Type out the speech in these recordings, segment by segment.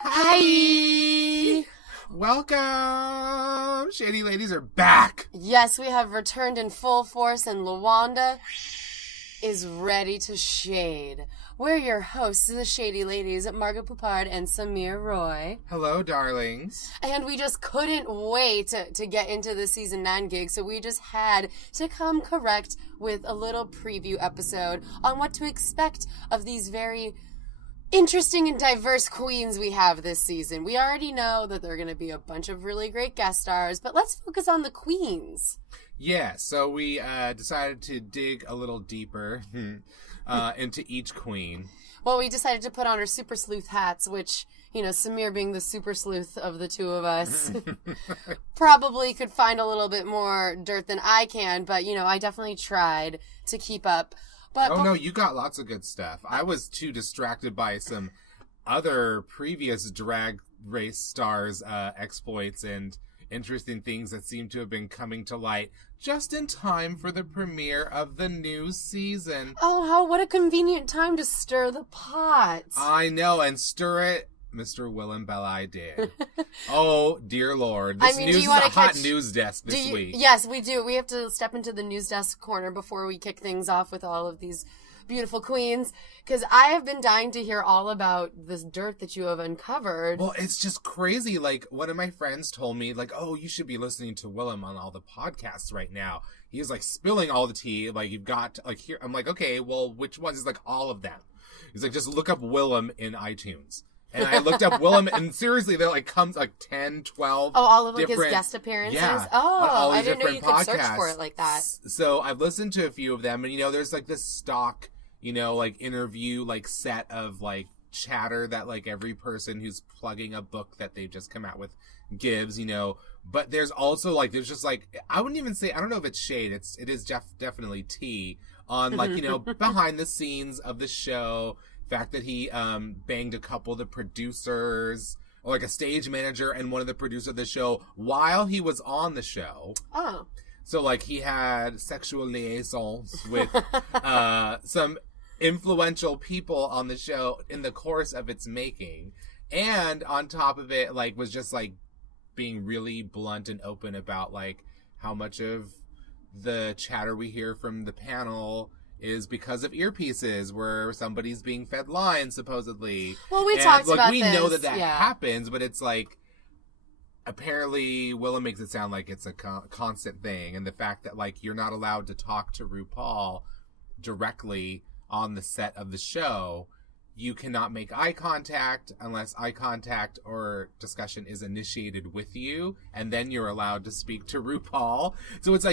Hi! Welcome! Shady Ladies are back! Yes, we have returned in full force, and Lawanda is ready to shade. We're your hosts, the Shady Ladies, Margaret Poupard and Samir Roy. Hello, darlings. And we just couldn't wait to get into the Season 9 gig, so we just had to come correct with a little preview episode on what to expect of these very interesting and diverse queens we have this season. We already know that there are going to be a bunch of really great guest stars, but let's focus on the queens. Yeah, so we decided to dig a little deeper into each queen. Well, we decided to put on our super sleuth hats, which, you know, Samir being the super sleuth of the two of us probably could find a little bit more dirt than I can, but, you know, I definitely tried to keep up. But no, you got lots of good stuff. I was too distracted by some other previous drag race stars' exploits and interesting things that seem to have been coming to light just in time for the premiere of the new season. Oh, what a convenient time to stir the pot. I know, and stir it Mr. Willem Belli did. Oh, dear Lord. This news is a hot news desk this week. Yes, we do. We have to step into the news desk corner before we kick things off with all of these beautiful queens, because I have been dying to hear all about this dirt that you have uncovered. Well, it's just crazy. Like, one of my friends told me, like, oh, you should be listening to Willem on all the podcasts right now. He's, like, spilling all the tea. Like, you've got to, like, here. I'm like, okay, well, which ones? He's like, all of them. He's like, just look up Willem in iTunes. And I looked up Willem, and seriously, there comes 10, 12. Oh, all of his guest appearances? Yeah. Oh, I didn't know you could search for it like that. So I've listened to a few of them, and, you know, there's, this stock, you know, interview, set of, chatter that, every person who's plugging a book that they've just come out with gives, you know. But there's also, there's just, I wouldn't even say, I don't know if it's shade. It is definitely tea on, you know, behind the scenes of the show. Fact that he banged a couple of the producers, or a stage manager and one of the producers of the show while he was on the show. Oh. So, he had sexual liaisons with some influential people on the show in the course of its making. And on top of it, was just, being really blunt and open about, how much of the chatter we hear from the panel is because of earpieces where somebody's being fed lines, supposedly. Well, we talked about we this. know that happens, but it's apparently Willem makes it sound like it's a constant thing. And the fact that, you're not allowed to talk to RuPaul directly on the set of the show, you cannot make eye contact unless eye contact or discussion is initiated with you, and then you're allowed to speak to RuPaul. So it's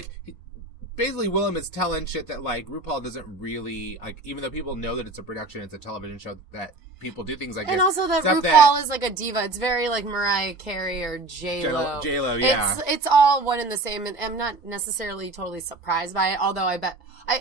basically, Willem is telling shit that, RuPaul doesn't really, even though people know that it's a production, it's a television show, that people do things like this. And also that RuPaul is a diva. It's very Mariah Carey or J-Lo. J-Lo, yeah. It's all one and the same, and I'm not necessarily totally surprised by it, although I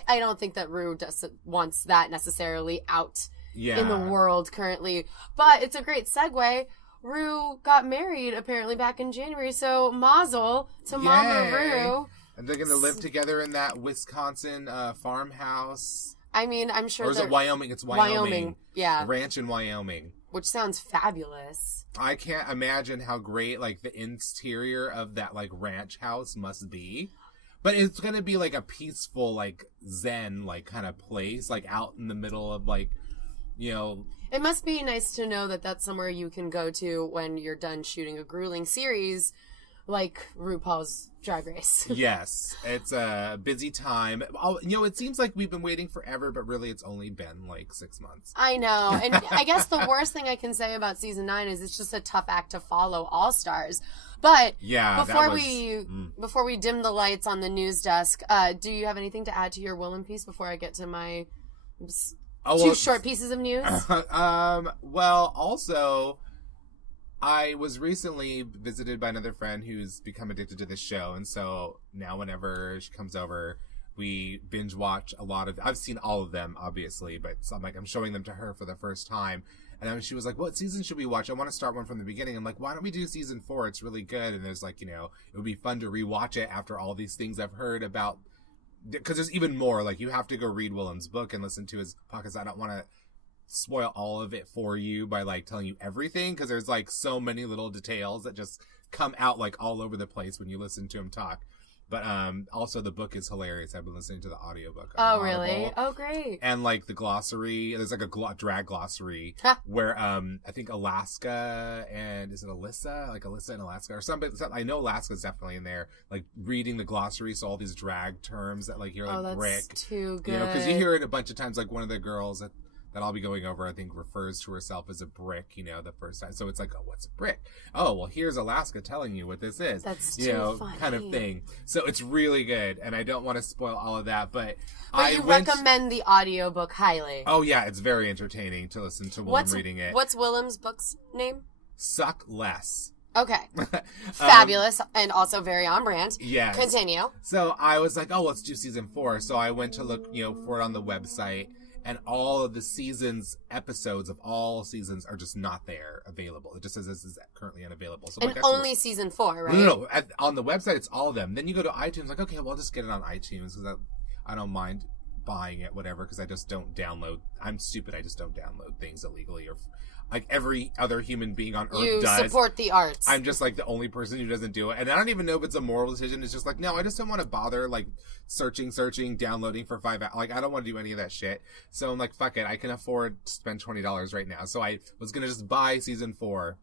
don't think that Ru wants that necessarily out in the world currently. But it's a great segue. Ru got married, apparently, back in January, so mazel to Mama Ru. And they're going to live together in that Wisconsin farmhouse. I mean, I'm sure. Or is it Wyoming? It's Wyoming. Yeah. A ranch in Wyoming. Which sounds fabulous. I can't imagine how great, the interior of that, ranch house must be. But it's going to be, a peaceful, zen, kind of place, out in the middle of, you know. It must be nice to know that that's somewhere you can go to when you're done shooting a grueling series like RuPaul's Drag Race. Yes, it's a busy time. You know, it seems like we've been waiting forever, but really it's only been 6 months. I know, and I guess the worst thing I can say about season 9 is it's just a tough act to follow All Stars. But before we dim the lights on the news desk, do you have anything to add to your Willem piece before I get to my two short pieces of news? Well, also, I was recently visited by another friend who's become addicted to this show, and so now whenever she comes over, we binge watch a lot of. I've seen all of them, obviously, but I'm showing them to her for the first time, and she was like, "What season should we watch? I want to start one from the beginning." I'm like, "Why don't we do season 4? It's really good." And there's it would be fun to rewatch it after all these things I've heard about because there's even more. Like, you have to go read Willem's book and listen to his podcast. I don't want to spoil all of it for you by, like, telling you everything, because there's, like, so many little details that just come out, like, all over the place when you listen to him talk. But also the book is hilarious. I've been listening to the audiobook. Oh, really? Oh, great. And, like, the glossary, there's, like, a drag glossary where I think Alaska and, is it Alyssa? Like, Alyssa and Alaska or something. I know Alaska's definitely in there. Like, reading the glossary, so all these drag terms that, like, you're like, that's brick. Too good. You know, because you hear it a bunch of times, like, one of the girls that I'll be going over, I think, refers to herself as a brick, you know, the first time. So it's like, oh, what's a brick? Oh, well, here's Alaska telling you what this is. That's you know, funny. Kind of thing. So it's really good, and I don't want to spoil all of that, but you recommend the audiobook highly. Oh, yeah, it's very entertaining to listen to Willem reading it. What's Willem's book's name? Suck Less. Okay. Fabulous, and also very on brand. Yes. Continue. So I was like, oh, let's do season 4. So I went to look, you know, for it on the website. And all of the seasons, episodes of all seasons are just not there available. It just says this is currently unavailable. So and only season 4, right? No. On the website, it's all of them. Then you go to iTunes, like, okay, well, I'll just get it on iTunes because I don't mind buying it, whatever, because I just don't download. I'm stupid. I just don't download things illegally or like every other human being on Earth does. You support the arts. I'm just like the only person who doesn't do it. And I don't even know if it's a moral decision. It's just like, no, I just don't want to bother like searching, downloading for 5 hours. Like, I don't want to do any of that shit. So I'm like, fuck it. I can afford to spend $20 right now. So I was going to just buy season 4.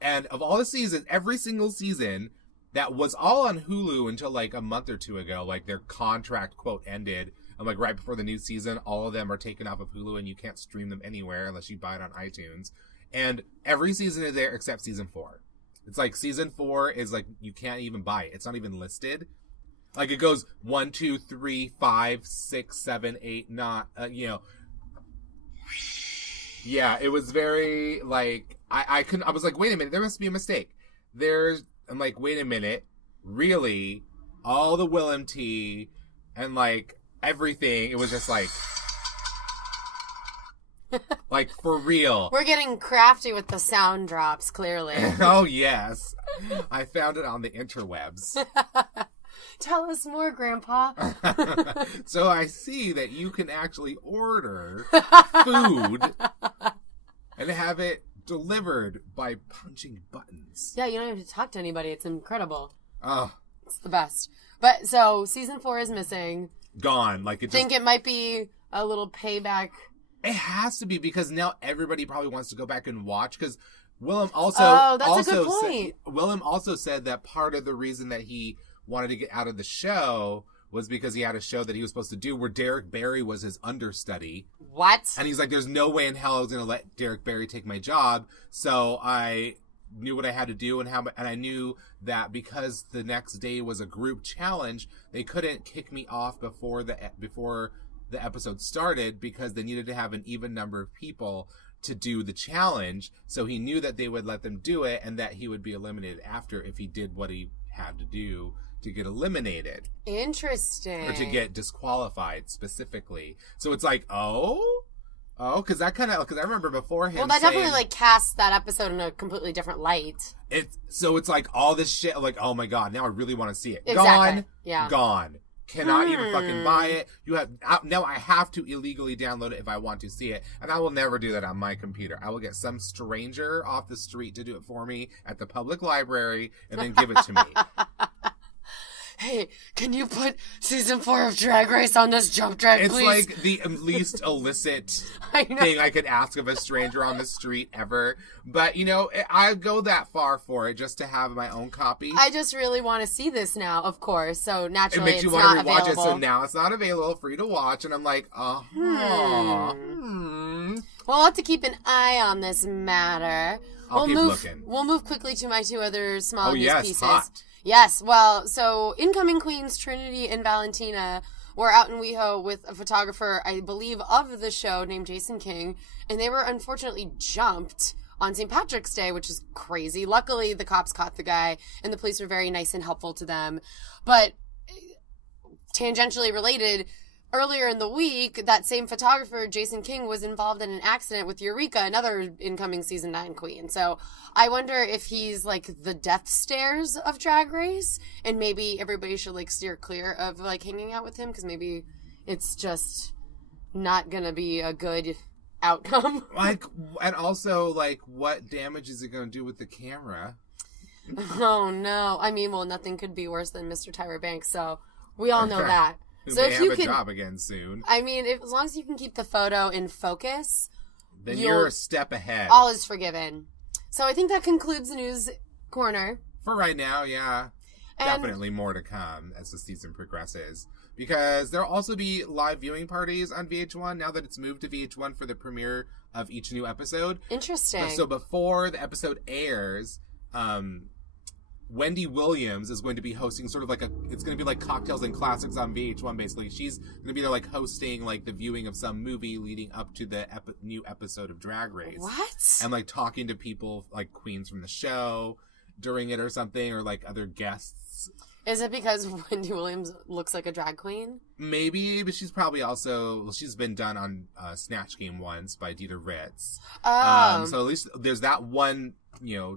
And of all the seasons, every single season that was all on Hulu until like a month or two ago, like their contract quote ended. I'm like, right before the new season, all of them are taken off of Hulu and you can't stream them anywhere unless you buy it on iTunes. And every season is there except season 4. It's like season 4 is like, you can't even buy it. It's not even listed. Like it goes 1, 2, 3, 5, 6, 7, 8, 9, you know. Yeah, it was very like, I was like, wait a minute, there must be a mistake. I'm like, wait a minute, really? All the Willem tea and like, everything, it was just like for real. We're getting crafty with the sound drops, clearly. Oh yes, I found it on the interwebs. Tell us more, Grandpa. So I see that you can actually order food and have it delivered by punching buttons. Yeah, you don't have to talk to anybody. It's incredible. Oh, it's the best. But so season 4 is missing. Gone. Like it. Think it might be a little payback. It has to be because now everybody probably wants to go back and watch because Willem also. Oh, that's a good point. Willem also said that part of the reason that he wanted to get out of the show was because he had a show that he was supposed to do where Derek Barry was his understudy. What? And he's like, there's no way in hell I was going to let Derek Barry take my job. So I knew what I had to do and I knew that because the next day was a group challenge, they couldn't kick me off before the episode started because they needed to have an even number of people to do the challenge. So he knew that they would let them do it and that he would be eliminated after if he did what he had to do to get eliminated. Interesting. Or to get disqualified specifically. So it's like, because I remember beforehand. Well, that definitely like casts that episode in a completely different light. So it's like all this shit. Like, oh my god, now I really want to see it. Exactly. Gone. Cannot even fucking buy it. Now I have to illegally download it if I want to see it, and I will never do that on my computer. I will get some stranger off the street to do it for me at the public library, and then give it to me. Hey, can you put season 4 of Drag Race on this jump drag, it's please? It's like the least illicit thing I could ask of a stranger on the street ever. But, you know, I go that far for it just to have my own copy. I just really want to see this now, of course. So naturally, it makes you want to rewatch it. So now it's not available for you to watch. And I'm like, Well, I'll have to keep an eye on this matter. I'll keep looking. We'll move quickly to my 2 other small news pieces. Hot. Yes, well, so incoming queens Trinity and Valentina were out in WeHo with a photographer, I believe, of the show named Jason King, and they were unfortunately jumped on St. Patrick's Day, which is crazy. Luckily, the cops caught the guy, and the police were very nice and helpful to them. But tangentially related, earlier in the week, that same photographer, Jason King, was involved in an accident with Eureka, another incoming season 9 queen. So I wonder if he's like the death stares of Drag Race, and maybe everybody should like steer clear of like hanging out with him, because maybe it's just not gonna be a good outcome. Like, and also, like, what damage is it gonna do with the camera? Oh no! I mean, well, nothing could be worse than Mr. Tyra Banks, so we all know that. Who So may if have you a can, job again soon. I mean, as long as you can keep the photo in focus, Then you're a step ahead. all is forgiven. So I think that concludes the news corner. For right now, yeah. And Definitely more to come as the season progresses. Because there'll also be live viewing parties on VH1 now that it's moved to VH1 for the premiere of each new episode. interesting. So before the episode airs, Wendy Williams is going to be hosting sort of like it's going to be like Cocktails and Classics on VH1, basically. She's going to be there like hosting like the viewing of some movie leading up to the new episode of Drag Race. What? And like talking to people like queens from the show during it or something, or like other guests. Is it because Wendy Williams looks like a drag queen? Maybe, but she's probably also, she's been done on Snatch Game once by Dita Ritz. So at least there's that one,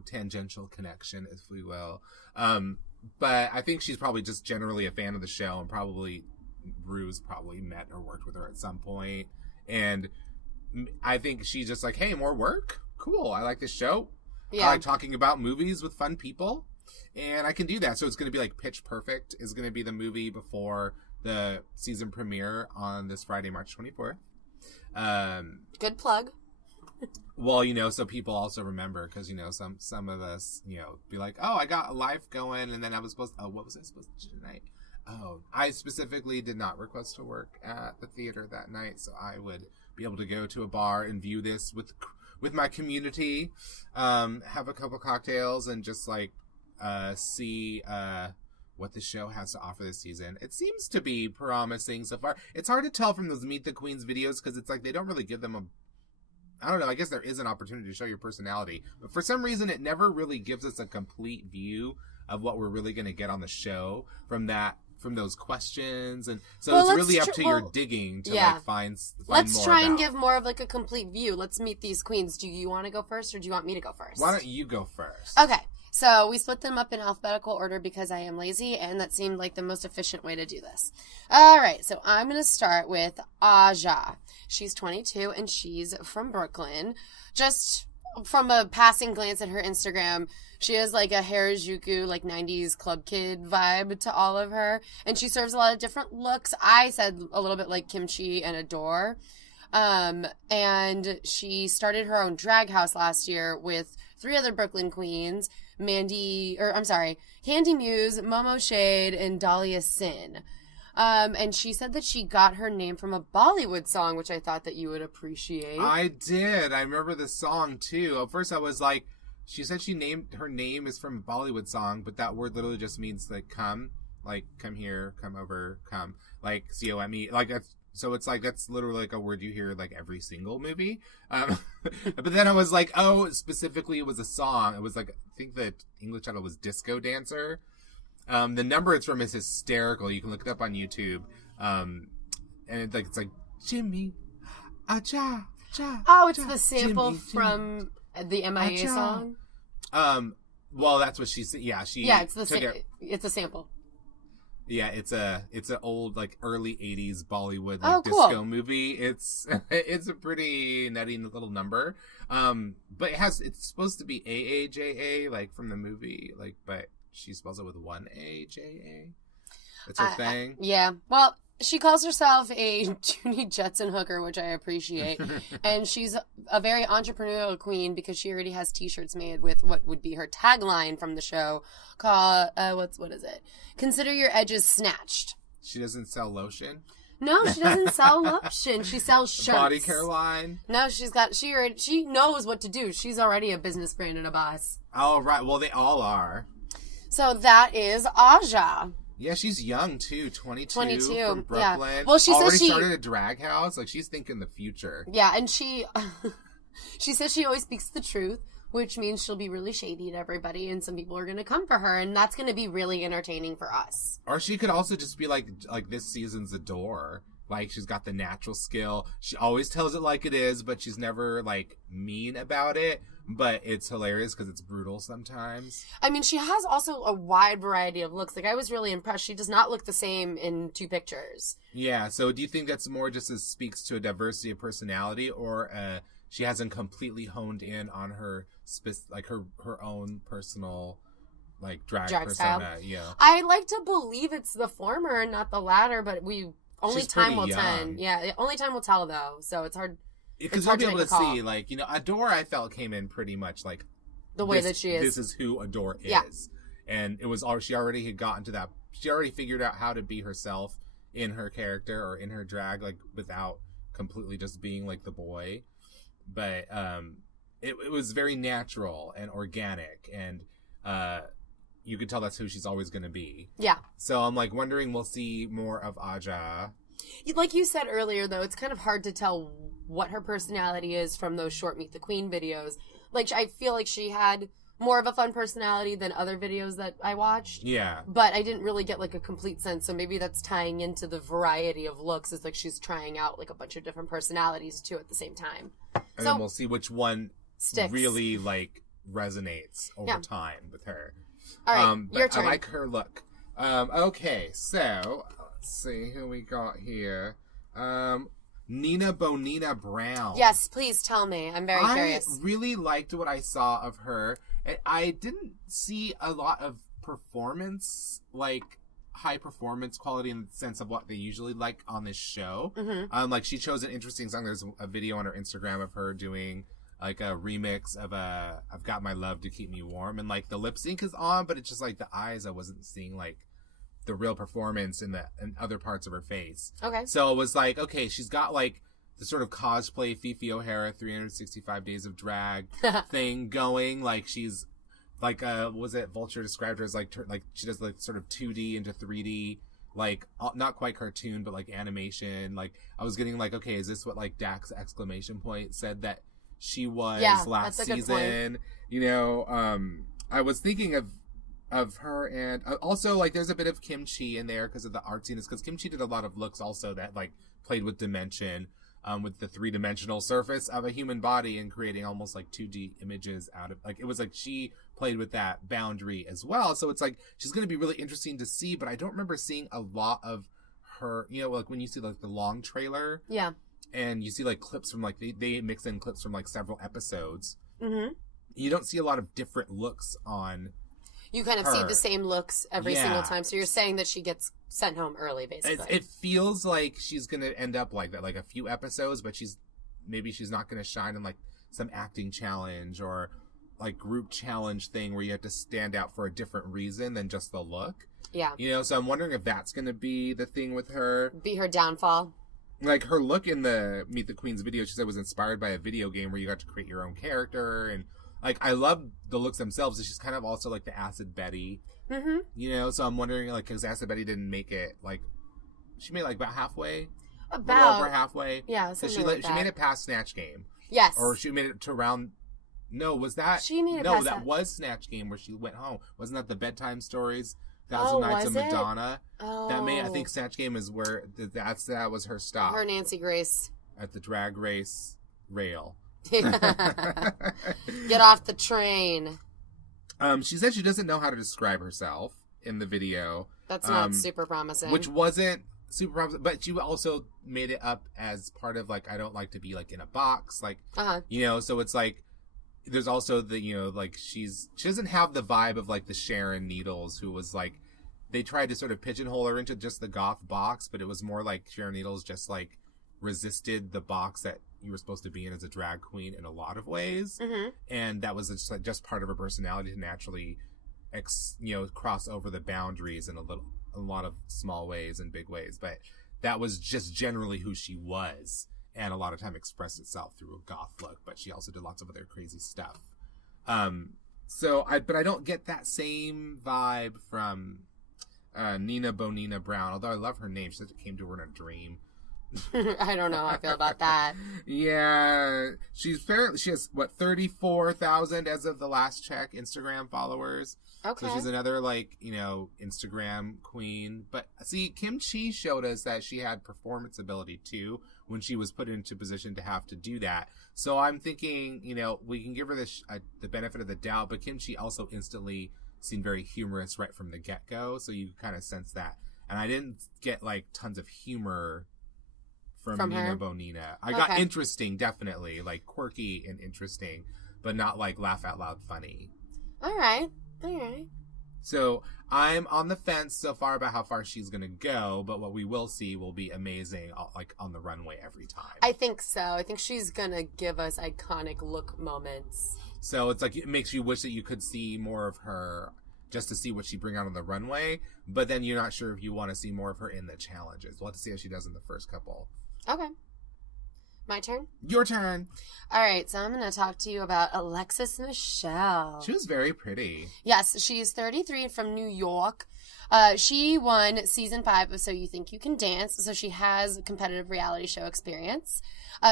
tangential connection, if we will. But I think she's probably just generally a fan of the show, and probably Rue's probably met or worked with her at some point. And I think she's just like, hey, more work? Cool. I like this show. Yeah. I like talking about movies with fun people. And I can do that. So it's going to be like Pitch Perfect is going to be the movie before the season premiere on this Friday, March 24th. Good plug. Well, so people also remember, because, some of us, be like, oh, I got a life going, and then I was supposed to, what was I supposed to do tonight? Oh, I specifically did not request to work at the theater that night, so I would be able to go to a bar and view this with my community, have a couple cocktails, and just, like, see what the show has to offer this season. It seems to be promising so far. It's hard to tell from those Meet the Queens videos, because it's like they don't really give them I don't know, I guess there is an opportunity to show your personality, but for some reason it never really gives us a complete view of what we're really going to get on the show from those questions. And so it's really up to your digging to like find Let's more try and about. give more of like a complete view. Let's meet these queens. Do you want to go first, or do you want me to go first? Why don't you go first? Okay. So we split them up in alphabetical order because I am lazy, and that seemed like the most efficient way to do this. All right, so I'm going to start with Aja. She's 22, and she's from Brooklyn. Just from a passing glance at her Instagram, she has like a Harajuku, like 90s club kid vibe to all of her, and she serves a lot of different looks. I said a little bit like Kimchi and Adore. And she started her own drag house last year with 3 other Brooklyn queens, Candy Muse, Momo Shade, and Dahlia Sin. And she said that she got her name from a Bollywood song, which I thought that you would appreciate. I did. I remember the song too. At first I was like, she said her name is from a Bollywood song, but that word literally just means like come here, come over, come, like C-O-M-E, like that's. So it's like, that's literally like a word you hear like every single movie. But then I was like, oh, specifically it was a song. It was like, I think the English title was Disco Dancer. The number it's from is hysterical. You can look it up on YouTube. And it's like, Jimmy, Aja, Aja. Oh, it's the sample Jimmy, from the MIA song? Well, that's what she said. Yeah, it's it's a sample. Yeah, it's an old like early 80s Bollywood cool. disco movie. It's a pretty nutty little number. But it's supposed to be AAJA like from the movie, like, but she spells it with one AJA. That's her thing. Yeah. Well, she calls herself a Junie Jetson hooker, which I appreciate. And she's a very entrepreneurial queen because she already has t-shirts made with what would be her tagline from the show called, what is it? Consider your edges snatched. She doesn't sell lotion? No, she doesn't sell lotion. She sells shirts. Body care line? No, she knows what to do. She's already a business brand and a boss. Oh, right. Well, they all are. So that is Aja. Yeah, she's young too, 22 from Brooklyn. Yeah. Well, she says she started a drag house. Like, she's thinking the future. Yeah, and she says she always speaks the truth, which means she'll be really shady to everybody, and some people are going to come for her, and that's going to be really entertaining for us. Or she could also just be like this season's Adore. Like, she's got the natural skill. She always tells it like it is, but she's never, like, mean about it. But it's hilarious because it's brutal sometimes. I mean, she has also a wide variety of looks. Like, I was really impressed. She does not look the same in 2 pictures. Yeah, so do you think that's more just as speaks to a diversity of personality, or she hasn't completely honed in on her, her own personal, like, drag persona? Style. Yeah. I like to believe it's the former and not the latter, but only She's time will pretty tell. young. Yeah, only time will tell, though. So it's hard. Because you'll be able to see, like, you know, Adore, I felt, came in pretty much like the way that she is. This is who Adore is. Yeah. And it was all, she already had gotten to that. She already figured out how to be herself in her character or in her drag, like, without completely just being like the boy. But it was very natural and organic, and you could tell that's who she's always going to be. Yeah. So I'm, like, wondering we'll see more of Aja. Like you said earlier, though, it's kind of hard to tell what her personality is from those short Meet the Queen videos. Like, I feel like she had more of a fun personality than other videos that I watched. Yeah. But I didn't really get, like, a complete sense, so maybe that's tying into the variety of looks. It's like she's trying out, like, a bunch of different personalities, too, at the same time. And then we'll see which one sticks. Really, like, resonates over time with her. All right, your turn. I like her look. Okay, so let's see who we got here. Nina Bonina Brown. Yes, please tell me. I'm very curious. I really liked what I saw of her. I didn't see a lot of performance, like high performance quality in the sense of what they usually like on this show. Mm-hmm. Like, she chose an interesting song. There's a video on her Instagram of her doing like a remix of I've Got My Love to Keep Me Warm, and like the lip sync is on, but it's just like the eyes, I wasn't seeing like the real performance in other parts of her face. Okay. So it was like, okay, she's got like the sort of cosplay Fifi O'Hara 365 Days of Drag thing going. Like, she's like, was it Vulture described her as like she does like sort of 2D into 3D, like not quite cartoon, but like animation. Like, I was getting like, okay, is this what like Dax exclamation point said that she was last season? You know, I was thinking of her, and also like there's a bit of Kimchi in there because of the artsiness, because Kimchi did a lot of looks also that like played with dimension, with the 3-dimensional surface of a human body and creating almost like 2D images out of, like, it was like she played with that boundary as well. So it's like she's going to be really interesting to see, but I don't remember seeing a lot of her, you know, like when you see like the long trailer, and you see like clips from like they mix in clips from like several episodes. Mm-hmm. You don't see a lot of different looks on. You kind of see the same looks every single time. So you're saying that she gets sent home early, basically. It feels like she's going to end up like that, like a few episodes, but maybe she's not going to shine in like some acting challenge or like group challenge thing where you have to stand out for a different reason than just the look. Yeah. You know, so I'm wondering if that's going to be the thing with her. Be her downfall. Like, her look in the Meet the Queens video, she said, was inspired by a video game where you got to create your own character, and like, I love the looks themselves. She's kind of also like the Acid Betty, you know? So I'm wondering, like, because Acid Betty didn't make it, like, she made like about halfway? Over halfway? Yeah, something like that. She made it past Snatch Game. Yes. Or she made it to round... No, was that... She made it past that. No, that was Snatch Game where she went home. Wasn't that the Bedtime Stories? Thousand Nights of Madonna? Oh. That I think Snatch Game is where... That was her stop. Her Nancy Grace. At the Drag Race rail. Get off the train. She said she doesn't know how to describe herself in the video. That's not super promising. Which wasn't super promising, but she also made it up as part of, like, I don't like to be, like, in a box. Like, you know, so it's like, there's also the, you know, like, she doesn't have the vibe of, like, the Sharon Needles, who was, like, they tried to sort of pigeonhole her into just the goth box, but it was more like Sharon Needles just, like, resisted the box that you were supposed to be in as a drag queen in a lot of ways, and that was just part of her personality to naturally, cross over the boundaries in a lot of small ways and big ways. But that was just generally who she was, and a lot of time expressed itself through a goth look. But she also did lots of other crazy stuff. But I don't get that same vibe from Nina Bonina Brown. Although I love her name, she said it came to her in a dream. I don't know how I feel about that. Yeah, she has, what, 34,000 as of the last check Instagram followers. Okay. So she's another, like, Instagram queen. But see, Kim Chi showed us that she had performance ability too when she was put into position to have to do that. So I'm thinking, we can give her the benefit of the doubt, but Kim Chi also instantly seemed very humorous right from the get-go. So you kind of sense that. And I didn't get, like, tons of humor from Nina her? Bonina. I got interesting, definitely, like quirky and interesting, but not like laugh out loud funny. All right. So I'm on the fence so far about how far she's gonna go, but what we will see will be amazing, like on the runway every time. I think so. I think she's gonna give us iconic look moments. So it's like, it makes you wish that you could see more of her just to see what she bring out on the runway, but then you're not sure if you want to see more of her in the challenges. We'll have to see how she does in the first couple. Okay. My turn? Your turn. All right, so I'm going to talk to you about Alexis Michelle. She was very pretty. Yes, she's 33 from New York. She won season 5 of So You Think You Can Dance, so she has competitive reality show experience.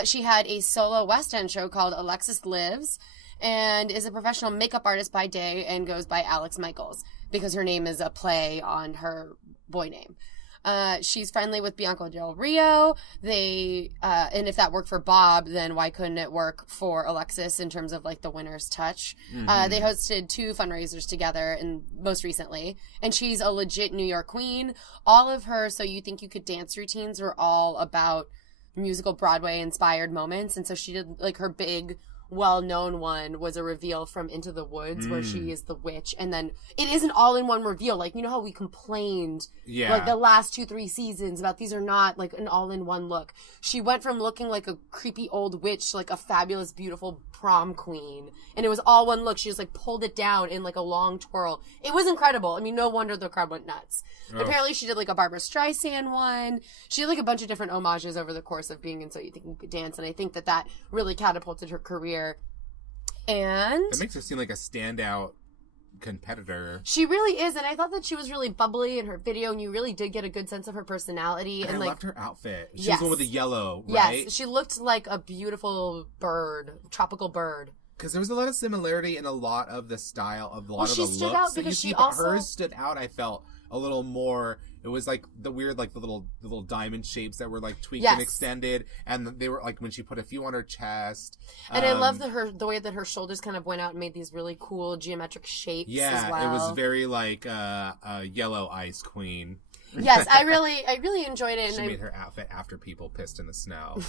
She had a solo West End show called Alexis Lives, and is a professional makeup artist by day and goes by Alex Michaels because her name is a play on her boy name. She's friendly with Bianca Del Rio. And if that worked for Bob, then why couldn't it work for Alexis in terms of like the winner's touch? They hosted 2 fundraisers together and most recently, and she's a legit New York queen. All of her So You Think You Could Dance routines were all about musical Broadway inspired moments. And so she did like her big well-known one was a reveal from Into the Woods where she is the witch, and then it is an all-in-one reveal. Like, you know how we complained like the last 2-3 seasons about these are not like an all-in-one look. She went from looking like a creepy old witch to like a fabulous beautiful prom queen, and it was all one look. She just like pulled it down in like a long twirl. It was incredible. I mean, no wonder the crowd went nuts. Apparently she did like a Barbara Streisand one. She did like a bunch of different homages over the course of being in So You Think You Could Dance, and I think that really catapulted her career. And it makes her seem like a standout competitor. She really is, and I thought that she was really bubbly in her video, and you really did get a good sense of her personality. And I like, loved her outfit. She was the one with the yellow, right? Yes, she looked like a beautiful bird, tropical bird. Because there was a lot of similarity in a lot of the style of a lot of the looks. She stood out because she also... hers stood out, I felt, a little more. It was like the weird, like the little diamond shapes that were like tweaked and extended, and they were like when she put a few on her chest. And I love the way that her shoulders kind of went out and made these really cool geometric shapes. Yeah, as well. It was very like a yellow ice queen. Yes, I really enjoyed it. She made her outfit after people pissed in the snow.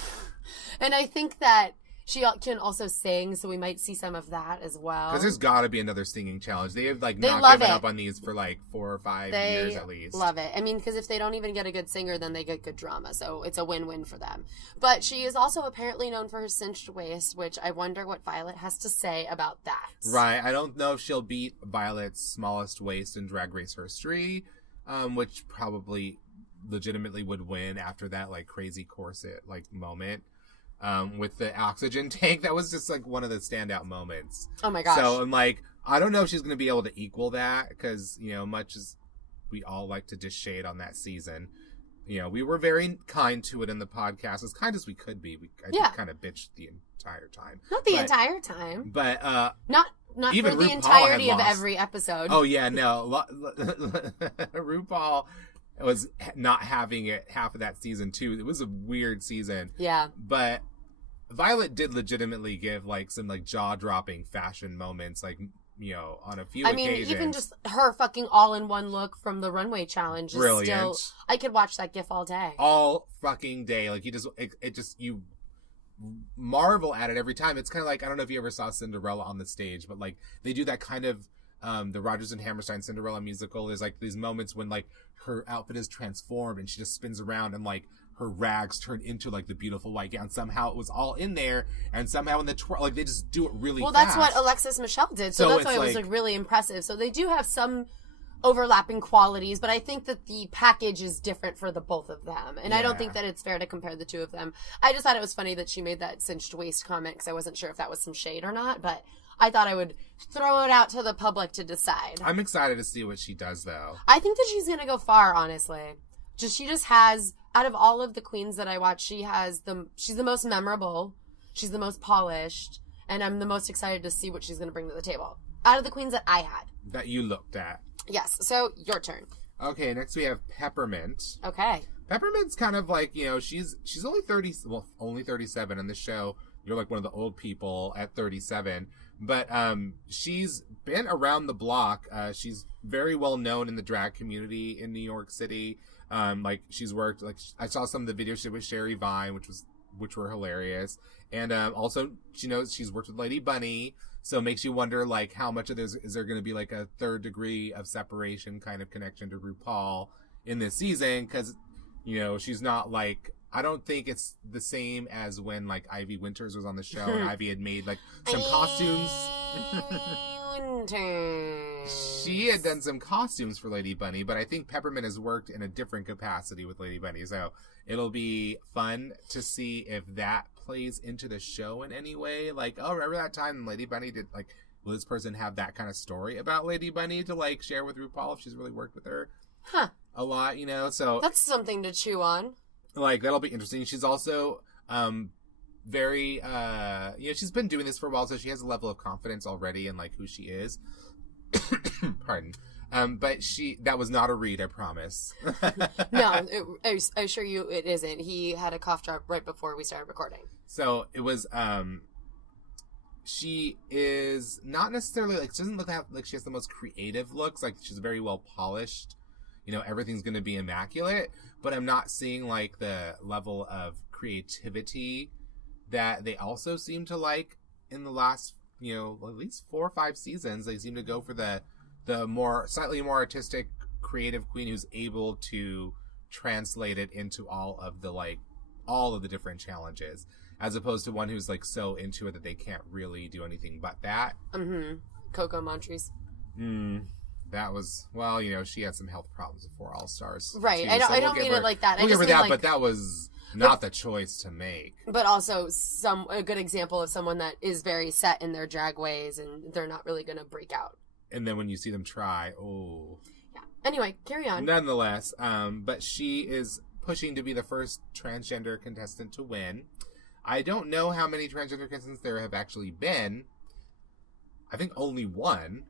And I think that she can also sing, so we might see some of that as well. Because there's got to be another singing challenge. They have not given up on these for like 4 or 5 years at least. Love it. I mean, because if they don't even get a good singer, then they get good drama. So it's a win-win for them. But she is also apparently known for her cinched waist, which I wonder what Violet has to say about that. Right. I don't know if she'll beat Violet's smallest waist in Drag Race history, which probably legitimately would win after that like crazy corset like moment. With the oxygen tank, that was just like one of the standout moments. Oh my gosh. So I'm like, I don't know if she's going to be able to equal that because, much as we all like to dish shade on that season, we were very kind to it in the podcast, as kind as we could be. I think kind of bitched the entire time. Not the entire time. But, not even for the RuPaul entirety of every episode. Oh yeah, no. RuPaul was not having it half of that season too. It was a weird season. Yeah. But Violet did legitimately give like some like jaw-dropping fashion moments, like on a few occasions. Even just her fucking all-in-one look from the runway challenge is brilliant. Still, I could watch that gif all day. All fucking day. Like you marvel at it every time. It's kind of like, I don't know if you ever saw Cinderella on the stage, but like they do that kind of the Rodgers and Hammerstein Cinderella musical. There's like these moments when like her outfit is transformed and she just spins around and like her rags turn into like the beautiful white gown. Somehow it was all in there, and somehow in the like they just do it really fast. Well, that's what Alexis Michelle did, so that's why it was like really impressive. So they do have some overlapping qualities, but I think that the package is different for the both of them, and I don't think that it's fair to compare the two of them. I just thought it was funny that she made that cinched waist comment because I wasn't sure if that was some shade or not, but I thought I would throw it out to the public to decide. I'm excited to see what she does, though. I think that she's gonna go far, honestly. She just has out of all of the queens that I watch, she's the most memorable, she's the most polished, and I'm the most excited to see what she's going to bring to the table. Out of the queens that I had. That you looked at. Yes, so your turn. Okay, next we have Peppermint. Okay. Peppermint's kind of like, you know, she's only 37 in the show. You're like one of the old people at 37. But she's been around the block. She's very well known in the drag community in New York City. Like she's worked, like I saw some of the videos she did with Sherry Vine, which were hilarious. And also, she's worked with Lady Bunny. So it makes you wonder, like, how much of this is there going to be like a third degree of separation kind of connection to RuPaul in this season? Because, you know, she's not like, I don't think it's the same as when like Ivy Winters was on the show and Ivy had made like some costumes. She had done some costumes for Lady Bunny, but I think Peppermint has worked in a different capacity with Lady Bunny. So it'll be fun to see if that plays into the show in any way. Like, oh, remember that time Lady Bunny did, like, will this person have that kind of story about Lady Bunny to like share with RuPaul if she's really worked with her a lot, you know? So that's something to chew on. Like, that'll be interesting. She's also very, you know, she's been doing this for a while, so she has a level of confidence already in like who she is. Pardon. But that was not a read, I promise. No, I assure you it isn't. He had a cough drop right before we started recording. So it was, she is not necessarily like, she doesn't look like she has the most creative looks. Like, she's very well polished. You know, everything's going to be immaculate, but I'm not seeing like the level of creativity that they also seem to like in the last, you know, at least 4 or 5 seasons. They seem to go for the slightly more artistic, creative queen who's able to translate it into all of the different challenges, as opposed to one who's like so into it that they can't really do anything but that. Mm-hmm. Coco Montrese. That was, well, you know, she had some health problems before All Stars. Right. I don't mean it like that. We'll give her that, but that was not the choice to make. But also a good example of someone that is very set in their drag ways and they're not really going to break out. And then when you see them try, oh. Yeah. Anyway, carry on. Nonetheless, but she is pushing to be the first transgender contestant to win. I don't know how many transgender contestants there have actually been. I think only one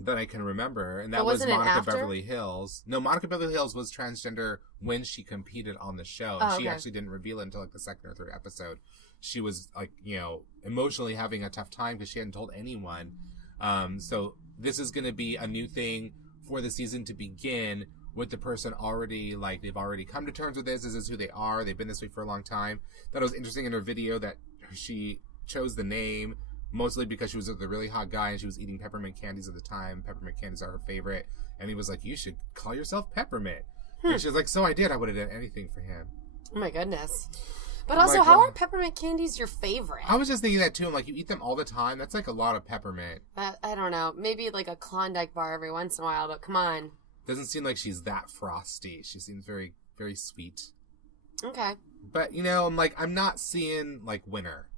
that I can remember, and that was Monica Beverly Hills. No, Monica Beverly Hills was transgender when she competed on the show, and she actually didn't reveal it until like the second or third episode. She was like, you know, emotionally having a tough time because she hadn't told anyone. So this is going to be a new thing for the season to begin with the person already, like, they've already come to terms with this. This is who they are. They've been this way for a long time. That was interesting in her video that she chose the name mostly because she was with a really hot guy and she was eating peppermint candies at the time. Peppermint candies are her favorite. And he was like, you should call yourself Peppermint. And she was like, so I did. I would have done anything for him. Oh my goodness. But also, how are peppermint candies your favorite? I was just thinking that too. I'm like, you eat them all the time? That's like a lot of peppermint. I don't know. Maybe like a Klondike bar every once in a while, but come on. Doesn't seem like she's that frosty. She seems very, very sweet. Okay. But, you know, I'm like, I'm not seeing like winner.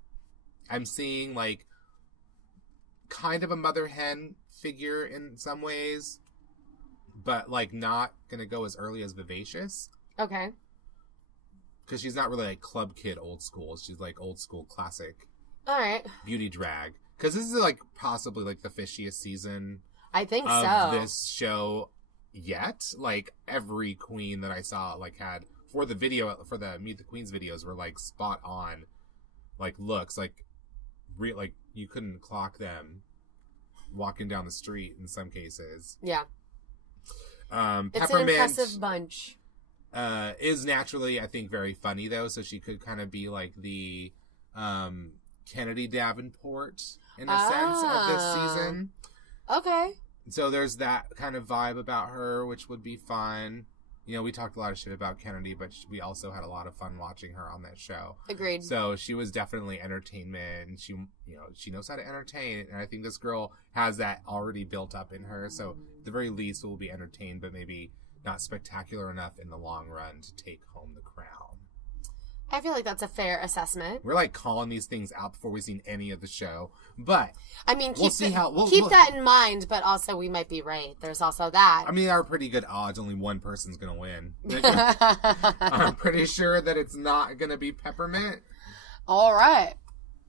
I'm seeing like kind of a mother hen figure in some ways, but like not gonna go as early as Vivacious. Okay. Because she's not really like club kid old school. She's like old school classic. All right. Beauty drag. Because this is like possibly like the fishiest season. I think of this show yet. Like every queen that I saw like had for the Meet the Queens videos were like spot on, like looks like like you couldn't clock them walking down the street in some cases. Yeah. Peppermint, it's an impressive bunch. Is naturally, I think, very funny though, so she could kind of be like the Kennedy Davenport in a sense of this season. Okay. So there's that kind of vibe about her, which would be fun. You know, we talked a lot of shit about Kennedy, but we also had a lot of fun watching her on that show. Agreed. So she was definitely entertainment, and she knows how to entertain, and I think this girl has that already built up in her. So at the very least, we'll be entertained, but maybe not spectacular enough in the long run to take home the crown. I feel like that's a fair assessment. We're like calling these things out before we've seen any of the show. But I mean, we'll see how keep that in mind, but also we might be right. There's also that. I mean, there are pretty good odds only one person's going to win. I'm pretty sure that it's not going to be Peppermint. All right.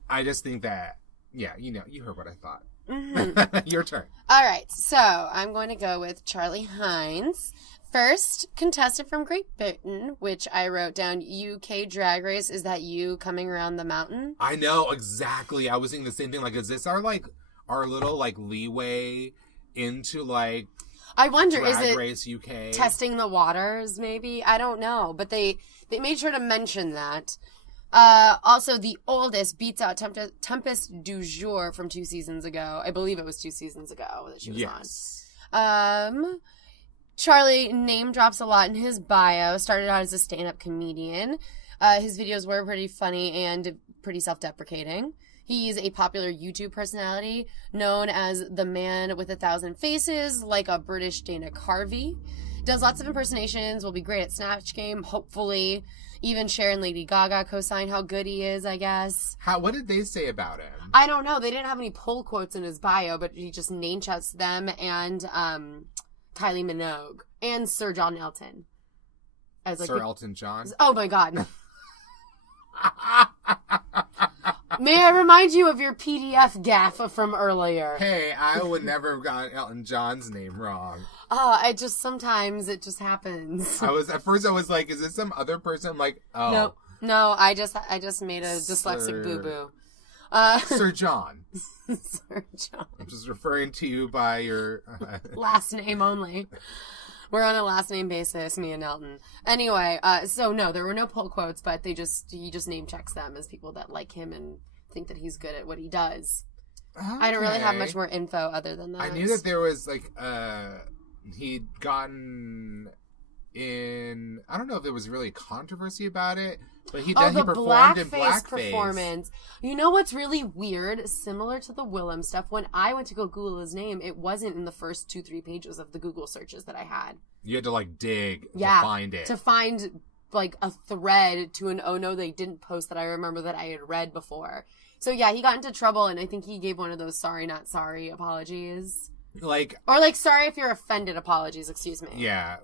I just think that, yeah, you heard what I thought. Mm-hmm. Your turn. All right. So I'm going to go with Charlie Hines. First contestant from Great Britain, which I wrote down, UK Drag Race. Is that you coming around the mountain? I know, exactly. I was thinking the same thing. Like, is this our little, like, leeway into, like, I wonder, Drag is it Race UK? Testing the waters, maybe? I don't know. But they made sure to mention that. Also, the oldest beats out Tempest du Jour from 2 seasons ago. I believe it was 2 seasons ago that she was on. Charlie name drops a lot in his bio. Started out as a stand-up comedian. His videos were pretty funny and pretty self-deprecating. He's a popular YouTube personality known as the man with 1,000 faces, like a British Dana Carvey. Does lots of impersonations, will be great at Snatch Game, hopefully. Even Cher and Lady Gaga co-sign how good he is, I guess. What did they say about him? I don't know. They didn't have any pull quotes in his bio, but he just name-checks them and Kylie Minogue and Sir John Elton. As like Sir Elton John? Oh my God. May I remind you of your PDF gaffe from earlier? Hey, I would never have gotten Elton John's name wrong. Sometimes it just happens. At first I was like, is this some other person? I'm like, oh. No, I just made a dyslexic boo-boo. Sir John. Sir John. I'm just referring to you by your... last name only. We're on a last name basis, me and Elton. Anyway, so no, there were no pull quotes, but he just name checks them as people that like him and think that he's good at what he does. Okay. I don't really have much more info other than that. I knew that there was he'd gotten in, I don't know if there was really controversy about it, but he performed in blackface. Performance. You know what's really weird? Similar to the Willem stuff, when I went to go Google his name, it wasn't in the first 2-3 pages of the Google searches that I had. You had to dig to find it. To find a thread to an oh no they didn't post that I remember that I had read before. So yeah, he got into trouble and I think he gave one of those sorry not sorry apologies. Or sorry if you're offended apologies, excuse me. Yeah,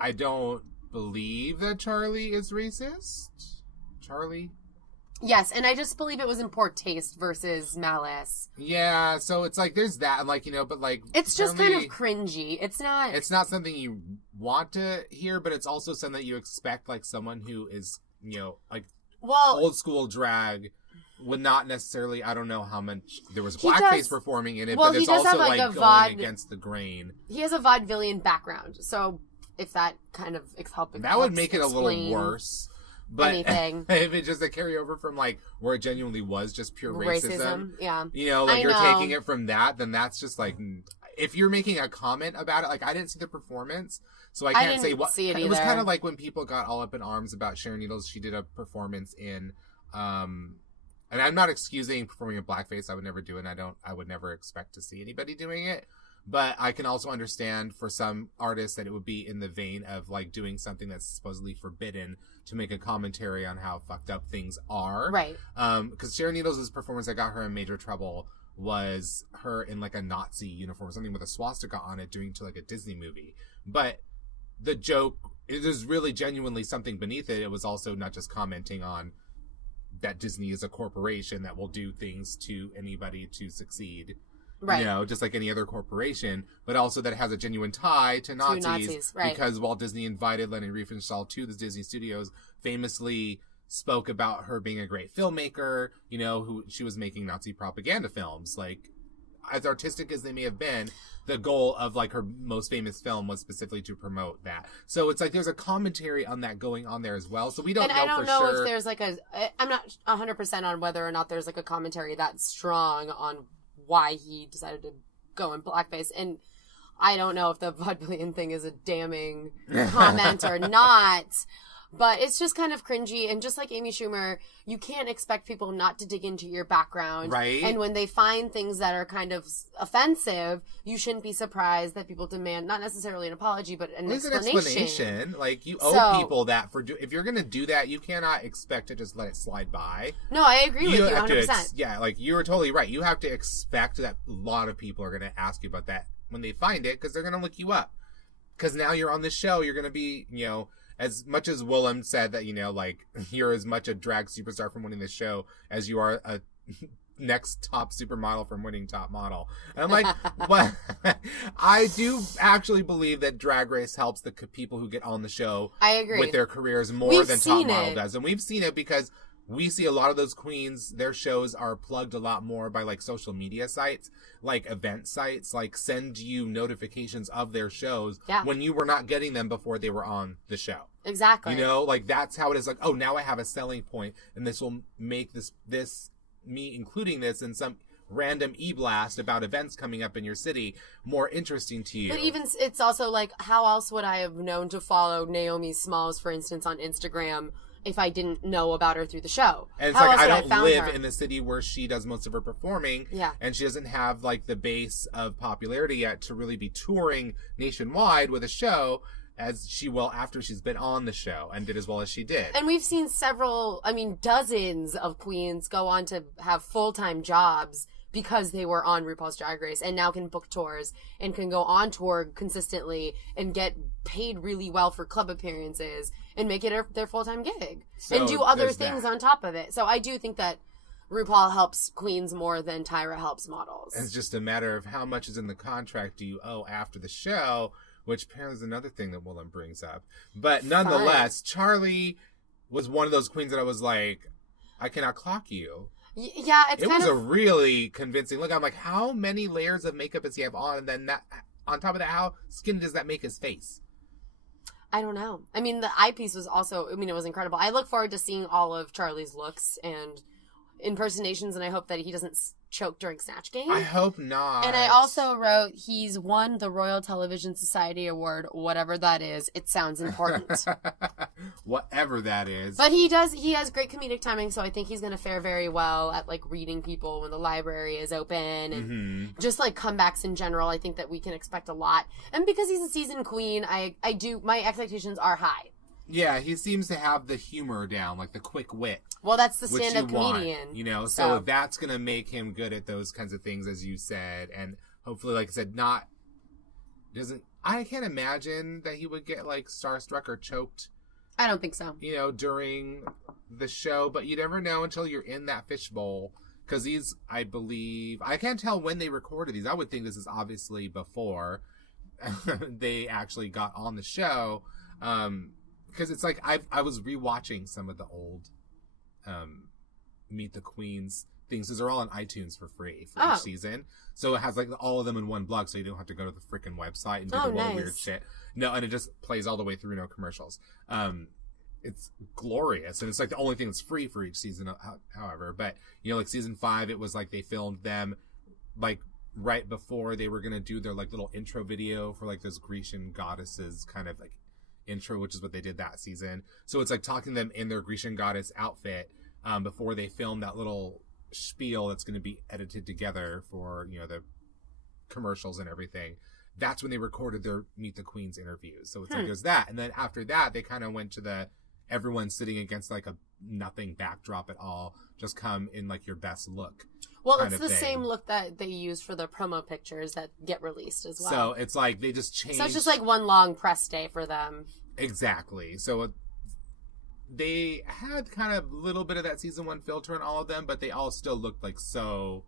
I don't believe that Charlie is racist. Charlie? Yes, and I just believe it was in poor taste versus malice. Yeah, so it's there's that, and but it's just kind of cringy. It's not something you want to hear, but it's also something that you expect, someone who is, old school drag would not necessarily, I don't know how much, there was blackface performing in it, but it's also, going against the grain. He has a vaudevillian background, so if that kind of helps that would make it a little worse. But anything. If it's just a carryover from where it genuinely was just pure racism. Yeah. You're taking it from that, then that's just if you're making a comment about it, I didn't see the performance, so I can't say what. See it was kind of like when people got all up in arms about Sharon Needles. She did a performance in, and I'm not excusing performing in blackface. I would never do it. And I would never expect to see anybody doing it. But I can also understand for some artists that it would be in the vein of doing something that's supposedly forbidden to make a commentary on how fucked up things are. Right. Because Sharon Needles' performance that got her in major trouble was her in a Nazi uniform, something with a swastika on it, doing to a Disney movie. But the joke, it was really genuinely something beneath it. It was also not just commenting on that Disney is a corporation that will do things to anybody to succeed. Right. Just like any other corporation, but also that it has a genuine tie to Nazis right. Because Walt Disney invited Leni Riefenstahl to the Disney Studios, famously spoke about her being a great filmmaker, who she was making Nazi propaganda films. As artistic as they may have been, the goal of her most famous film was specifically to promote that. So it's there's a commentary on that going on there as well. So we don't know for sure. And I don't know if there's I'm not 100% on whether or not there's a commentary that strong on why he decided to go in blackface. And I don't know if the vaudevillian thing is a damning comment or not. But it's just kind of cringy. And just like Amy Schumer, you can't expect people not to dig into your background. Right. And when they find things that are kind of offensive, you shouldn't be surprised that people demand not necessarily an apology, but an explanation. Like, you owe people that if you're going to do that, you cannot expect to just let it slide by. No, I agree with you 100%. Like, you're totally right. You have to expect that a lot of people are going to ask you about that when they find it, because they're going to look you up. Because now you're on the show, you're going to be, as much as Willem said that, like, you're as much a drag superstar from winning the show as you are a next top supermodel from winning top model. And I'm like, well, I do actually believe that Drag Race helps the people who get on the show. I agree. With their careers more than top model does. And we've seen it because we see a lot of those queens, their shows are plugged a lot more by, like, social media sites, like event sites, like send you notifications of their shows when you were not getting them before they were on the show. Exactly. Like, that's how it is. Like, oh, now I have a selling point, and this will make this me including this in some random e-blast about events coming up in your city more interesting to you. But even, it's also like, how else would I have known to follow Naomi Smalls, for instance, on Instagram if I didn't know about her through the show? And it's like, I don't live in the city where she does most of her performing. Yeah. And she doesn't have, like, the base of popularity yet to really be touring nationwide with a show as she will after she's been on the show and did as well as she did. And we've seen dozens of queens go on to have full-time jobs because they were on RuPaul's Drag Race and now can book tours and can go on tour consistently and get paid really well for club appearances and make it their full-time gig and do other things on top of it. So I do think that RuPaul helps queens more than Tyra helps models. And it's just a matter of how much is in the contract do you owe after the show, which apparently is another thing that Willem brings up. But nonetheless, Charlie was one of those queens that I was like, I cannot clock you. Yeah, it was a really convincing look. I'm like, how many layers of makeup does he have on? And then that, on top of that, how skinned does that make his face? I don't know. I mean, the eyepiece was also, it was incredible. I look forward to seeing all of Charlie's looks and impersonations, and I hope that he doesn't choke during Snatch Game. I hope not. And I also wrote, he's won the Royal Television Society Award, whatever that is. It sounds important. Whatever that is. But he has great comedic timing, so I think he's going to fare very well at, like, reading people when the library is open and just, like, comebacks in general. I think that we can expect a lot. And because he's a seasoned queen, my expectations are high. Yeah, he seems to have the humor down, like the quick wit. Well, that's the stand-up comedian. So that's going to make him good at those kinds of things, as you said. And hopefully, like I said, I can't imagine that he would get, like, starstruck or choked. I don't think so. During the show. But you never know until you're in that fishbowl. Because these, I believe, I can't tell when they recorded these. I would think this is obviously before they actually got on the show. Because it's like, I was rewatching some of the old Meet the Queens things. Because they're all on iTunes for free for each season. So it has, like, all of them in one blog, so you don't have to go to the freaking website and do the little weird shit. No, and it just plays all the way through, no commercials. It's glorious, and it's, like, the only thing that's free for each season, however. But, like, season 5, it was, like, they filmed them, like, right before they were going to do their, like, little intro video for, like, those Grecian goddesses kind of, like, intro, which is what they did that season. So it's like talking to them in their Grecian goddess outfit before they film that little spiel that's going to be edited together for, the commercials and everything. That's when they recorded their Meet the Queens interviews. So it's like there's that. And then after that, they kind of went to everyone sitting against, like, a nothing backdrop at all. Just come in, like, your best look. Well, it's the same look that they use for the promo pictures that get released as well. So it's like they just changed. So it's just like one long press day for them. Exactly. So they had kind of a little bit of that season 1 filter in all of them, but they all still looked like so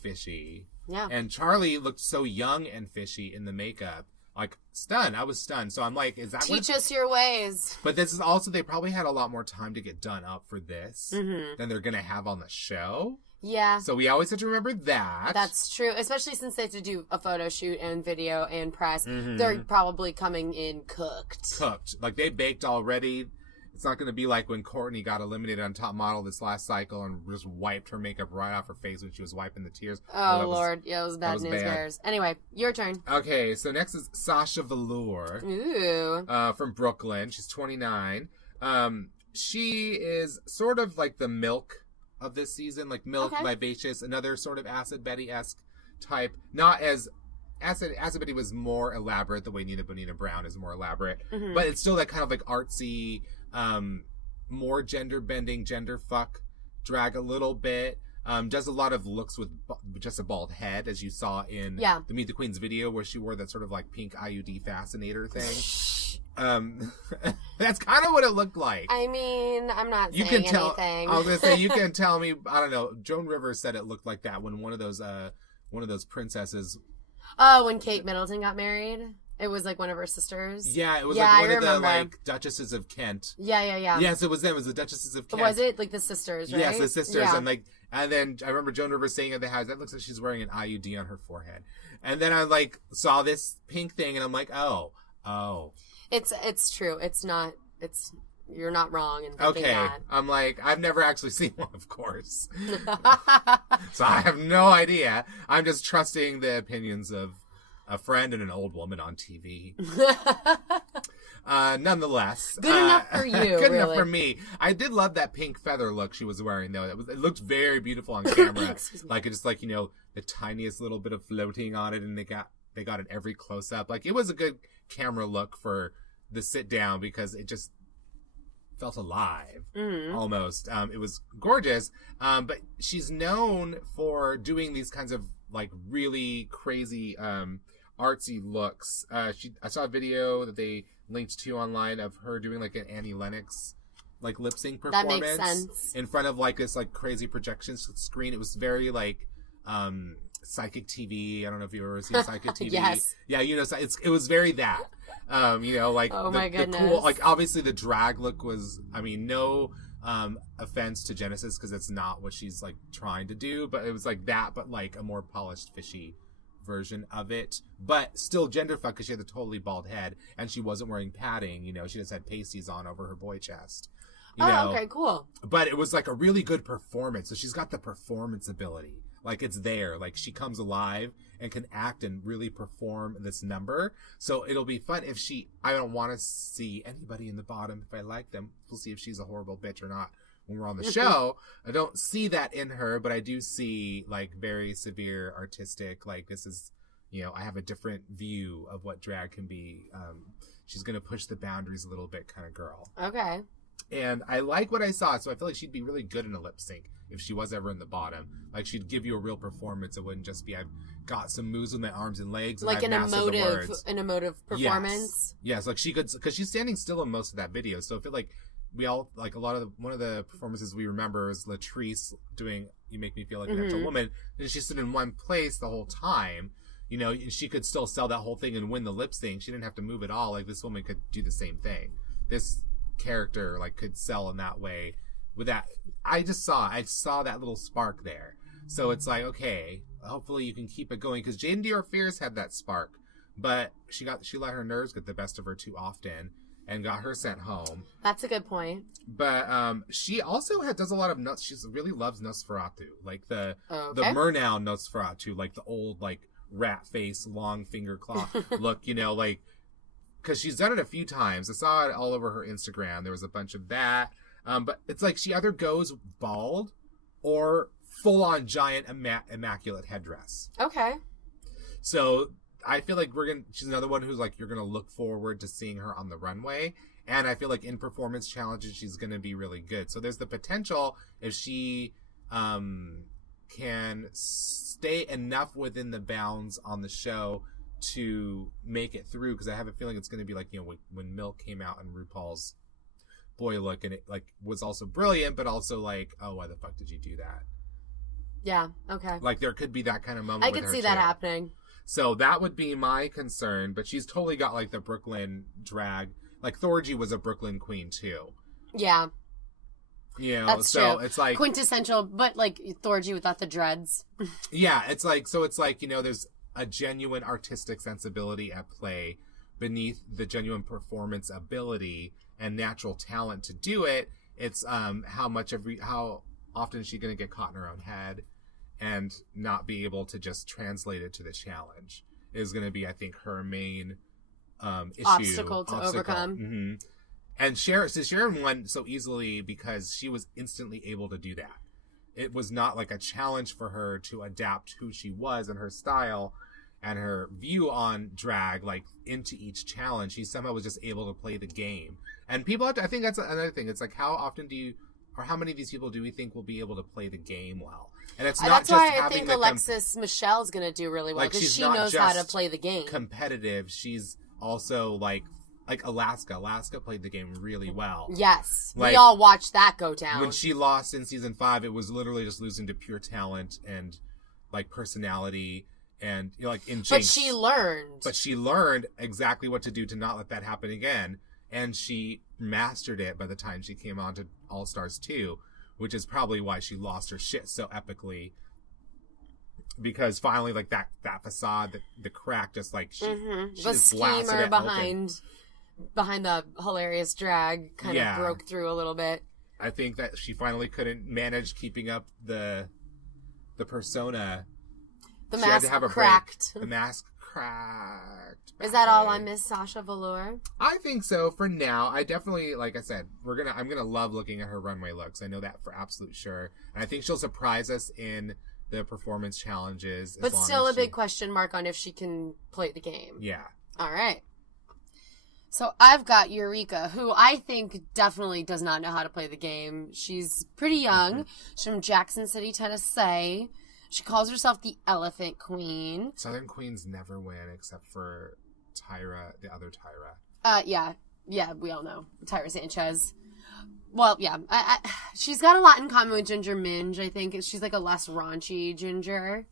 fishy. Yeah. And Charlie looked so young and fishy in the makeup. Like, stunned. I was stunned. So I'm like, is that Teach us your ways. But this is also, they probably had a lot more time to get done up for this than they're going to have on the show. Yeah. So we always have to remember that. That's true. Especially since they have to do a photo shoot and video and press. They're probably coming in cooked. Like, they baked already. It's not going to be like when Courtney got eliminated on Top Model this last cycle and just wiped her makeup right off her face when she was wiping the tears. Oh, Lord. Yeah, it was bad news bears. Anyway, your turn. Okay, so next is Sasha Velour. Ooh. From Brooklyn. She's 29. She is sort of like the Milk of this season. Like Milk, Vivacious, another sort of Acid Betty-esque type. Not as... Acid Betty was more elaborate the way Nina Bonina Brown is more elaborate. Mm-hmm. But it's still that kind of like artsy... more gender bending, gender fuck drag a little bit. Does a lot of looks with just a bald head, as you saw in the Meet the Queens video where she wore that sort of like pink IUD fascinator thing. That's kind of what it looked like. I mean, I'm not saying anything. I was gonna say, you can tell me. I don't know. Joan Rivers said it looked like that when one of those princesses. Oh, when Kate Middleton got married. It was like one of her sisters. Yeah, it was like one of the like Duchesses of Kent. Yeah. Yes, it was them. It was the Duchesses of Kent. Was it like the sisters? Right? Yes, the sisters, and then I remember Joan Rivers saying at the house, "That looks like she's wearing an IUD on her forehead." And then I like saw this pink thing, and I'm like, oh. It's true. It's not. You're not wrong in thinking that. I'm like, I've never actually seen one, of course, so I have no idea. I'm just trusting the opinions of a friend and an old woman on TV. Nonetheless. Good enough for you, Good enough for me. I did love that pink feather look she was wearing, though. It looked very beautiful on camera. Like, it just like, the tiniest little bit of floating on it, and they got it every close-up. Like, it was a good camera look for the sit-down because it just felt alive, almost. It was gorgeous. But she's known for doing these kinds of, like, really crazy... artsy looks. I saw a video that they linked to online of her doing like an Annie Lennox like lip sync performance. That makes sense. In front of like this like crazy projection screen. It was very like Psychic TV. I don't know if you've ever seen Psychic TV. Yes. Yeah, it was very that. Like my goodness. The cool, like obviously the drag look was. I mean, no offense to Genesis because it's not what she's like trying to do, but it was like that, but like a more polished, fishy version of it, but still genderfuck because she had a totally bald head and she wasn't wearing padding. She just had pasties on over her boy chest. Okay, cool. But it was like a really good performance. So she's got the performance ability. Like it's there. Like she comes alive and can act and really perform this number. So it'll be fun if I don't want to see anybody in the bottom if I like them. We'll see if she's a horrible bitch or not. When we're on the show, I don't see that in her, but I do see like very severe artistic, like this is, I have a different view of what drag can be. She's going to push the boundaries a little bit kind of girl. Okay. And I like what I saw, so I feel like she'd be really good in a lip sync if she was ever in the bottom. Like she'd give you a real performance. It wouldn't just be, I've got some moves with my arms and legs. And like an emotive performance. Yes, like she could, because she's standing still in most of that video. So I feel like we all like one of the performances we remember is Latrice doing "You Make Me Feel Like an Actual Woman," and she stood in one place the whole time. And she could still sell that whole thing and win the lip sync. She didn't have to move at all. Like this woman could do the same thing. This character like could sell in that way. With that, I saw that little spark there. So it's like, okay, hopefully you can keep it going because Jane Dior Fierce had that spark, but she let her nerves get the best of her too often. And got her sent home. That's a good point. But she also does a lot of She really loves Nosferatu, like the Murnau Nosferatu, like the old like rat face, long finger claw look. Like because she's done it a few times. I saw it all over her Instagram. There was a bunch of that. But it's like she either goes bald or full on giant immaculate headdress. Okay. So. I feel like she's another one who's like, you're going to look forward to seeing her on the runway. And I feel like in performance challenges, she's going to be really good. So there's the potential if she, can stay enough within the bounds on the show to make it through. Cause I have a feeling it's going to be like, when Milk came out in RuPaul's boy look and it like was also brilliant, but also like, oh, why the fuck did you do that? Yeah. Okay. Like there could be that kind of moment. I could see that happening. So that would be my concern, but she's totally got like the Brooklyn drag. Like Thorgy was a Brooklyn queen too. Yeah. That's so true. It's like quintessential, but like Thorgy without the dreads. Yeah, it's like there's a genuine artistic sensibility at play beneath the genuine performance ability, and natural talent to do it. It's how often is she going to get caught in her own head and not be able to just translate it to the challenge is going to be, I think, her main issue. Obstacle to overcome. Mm-hmm. And Sharon won so easily because she was instantly able to do that. It was not like a challenge for her to adapt who she was and her style and her view on drag, like, into each challenge. She somehow was just able to play the game. And people have to, I think that's another thing. It's like, how often how many of these people do we think will be able to play the game well? And it's not that's just why I think Alexis Michelle's going to do really well, because she knows how to play the game. Competitive. She's also like Alaska. Alaska played the game really well. Yes. Like, we all watched that go down. When she lost in season 5, it was literally just losing to pure talent and like personality and, you know, like in Jinx. But she learned exactly what to do to not let that happen again. And she mastered it by the time she came on to All Stars 2, which is probably why she lost her shit so epically. Because finally, like, that facade, the crack, just like she the just blasted schemer it behind the hilarious drag kind of broke through a little bit. I think that she finally couldn't manage keeping up the persona. The mask cracked. The mask cracked. Is that all on Miss Sasha Velour? I think so for now. I definitely, like I said, I'm gonna love looking at her runway looks. I know that for absolute sure. And I think she'll surprise us in the performance challenges. But still a big question mark on if she can play the game. Yeah. All right. So I've got Eureka, who I think definitely does not know how to play the game. She's pretty young. She's from Jackson City, Tennessee. She calls herself the Elephant Queen. Southern Queens never win except for Tyra, the other Tyra. Yeah, we all know. Tyra Sanchez. Well, yeah. She's got a lot in common with Ginger Minge, I think. She's like a less raunchy Ginger,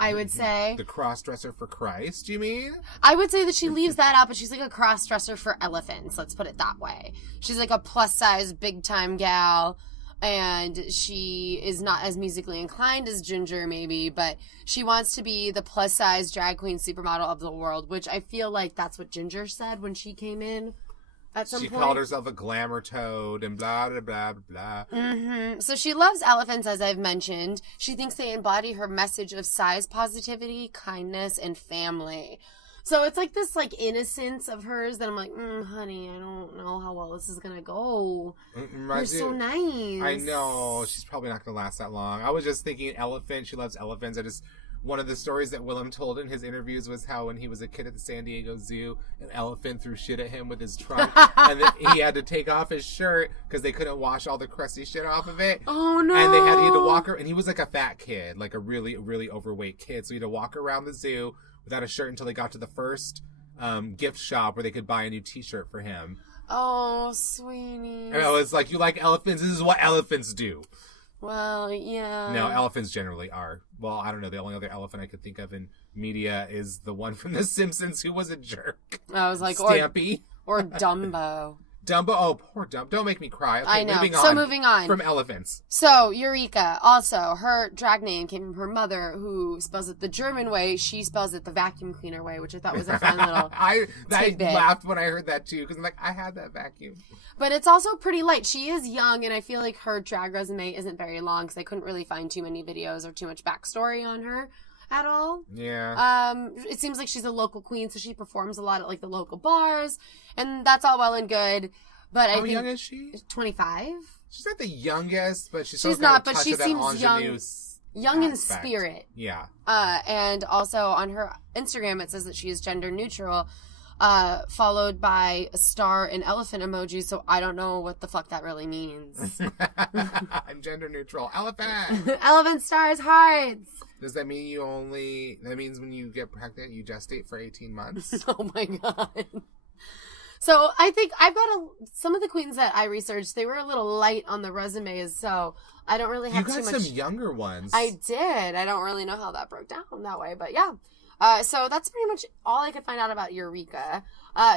I would say. The cross-dresser for Christ, you mean? I would say that she leaves that out, but she's like a cross-dresser for elephants. Let's put it that way. She's like a plus-size, big-time gal. And she is not as musically inclined as Ginger, maybe, but she wants to be the plus-size drag queen supermodel of the world, which I feel like that's what Ginger said when she came in at some point. She called herself a glamour toad and blah, blah, blah, blah. Mm-hmm. So she loves elephants, as I've mentioned. She thinks they embody her message of size positivity, kindness, and family. So it's like this like innocence of hers that I'm like, honey, I don't know how well this is going to go. You're so nice. I know. She's probably not going to last that long. I was just thinking elephant. She loves elephants. One of the stories that Willem told in his interviews was how when he was a kid at the San Diego Zoo, an elephant threw shit at him with his trunk. And then he had to take off his shirt because they couldn't wash all the crusty shit off of it. Oh, no. And he had to walk her. And he was like a fat kid, like a really, really overweight kid. So he had to walk around the zoo without a shirt until they got to the first gift shop where they could buy a new t-shirt for him. Oh, sweetie. And I was like, you like elephants? This is what elephants do. Well, yeah. No, elephants generally are. Well, I don't know. The only other elephant I could think of in media is the one from The Simpsons who was a jerk. I was like, Stampy. Or Dumbo. Dumbo. Oh, poor Dumbo. Don't make me cry. Okay, I know. Moving on. From elephants. So, Eureka. Also, her drag name came from her mother, who spells it the German way. She spells it the vacuum cleaner way, which I thought was a fun little I tidbit. laughed when I heard that, too, because I'm like, I had that vacuum. But it's also pretty light. She is young, and I feel like her drag resume isn't very long, because I couldn't really find too many videos or too much backstory on her at all. Yeah. It seems like she's a local queen, so she performs a lot at like the local bars, and that's all well and good. But How young is she? 25. She's not the youngest, but she's not. But she seems young in spirit. Yeah. And also on her Instagram, it says that she is gender neutral. Followed by a star and elephant emoji, so I don't know what the fuck that really means. I'm gender neutral. Elephant! Elephant stars, hearts! Does that mean that means when you get pregnant, you gestate for 18 months? Oh my god. So I think I've got some of the queens that I researched, they were a little light on the resumes, so I don't really have too much. You got some younger ones. I did. I don't really know how that broke down that way, but yeah. So that's pretty much all I could find out about Eureka.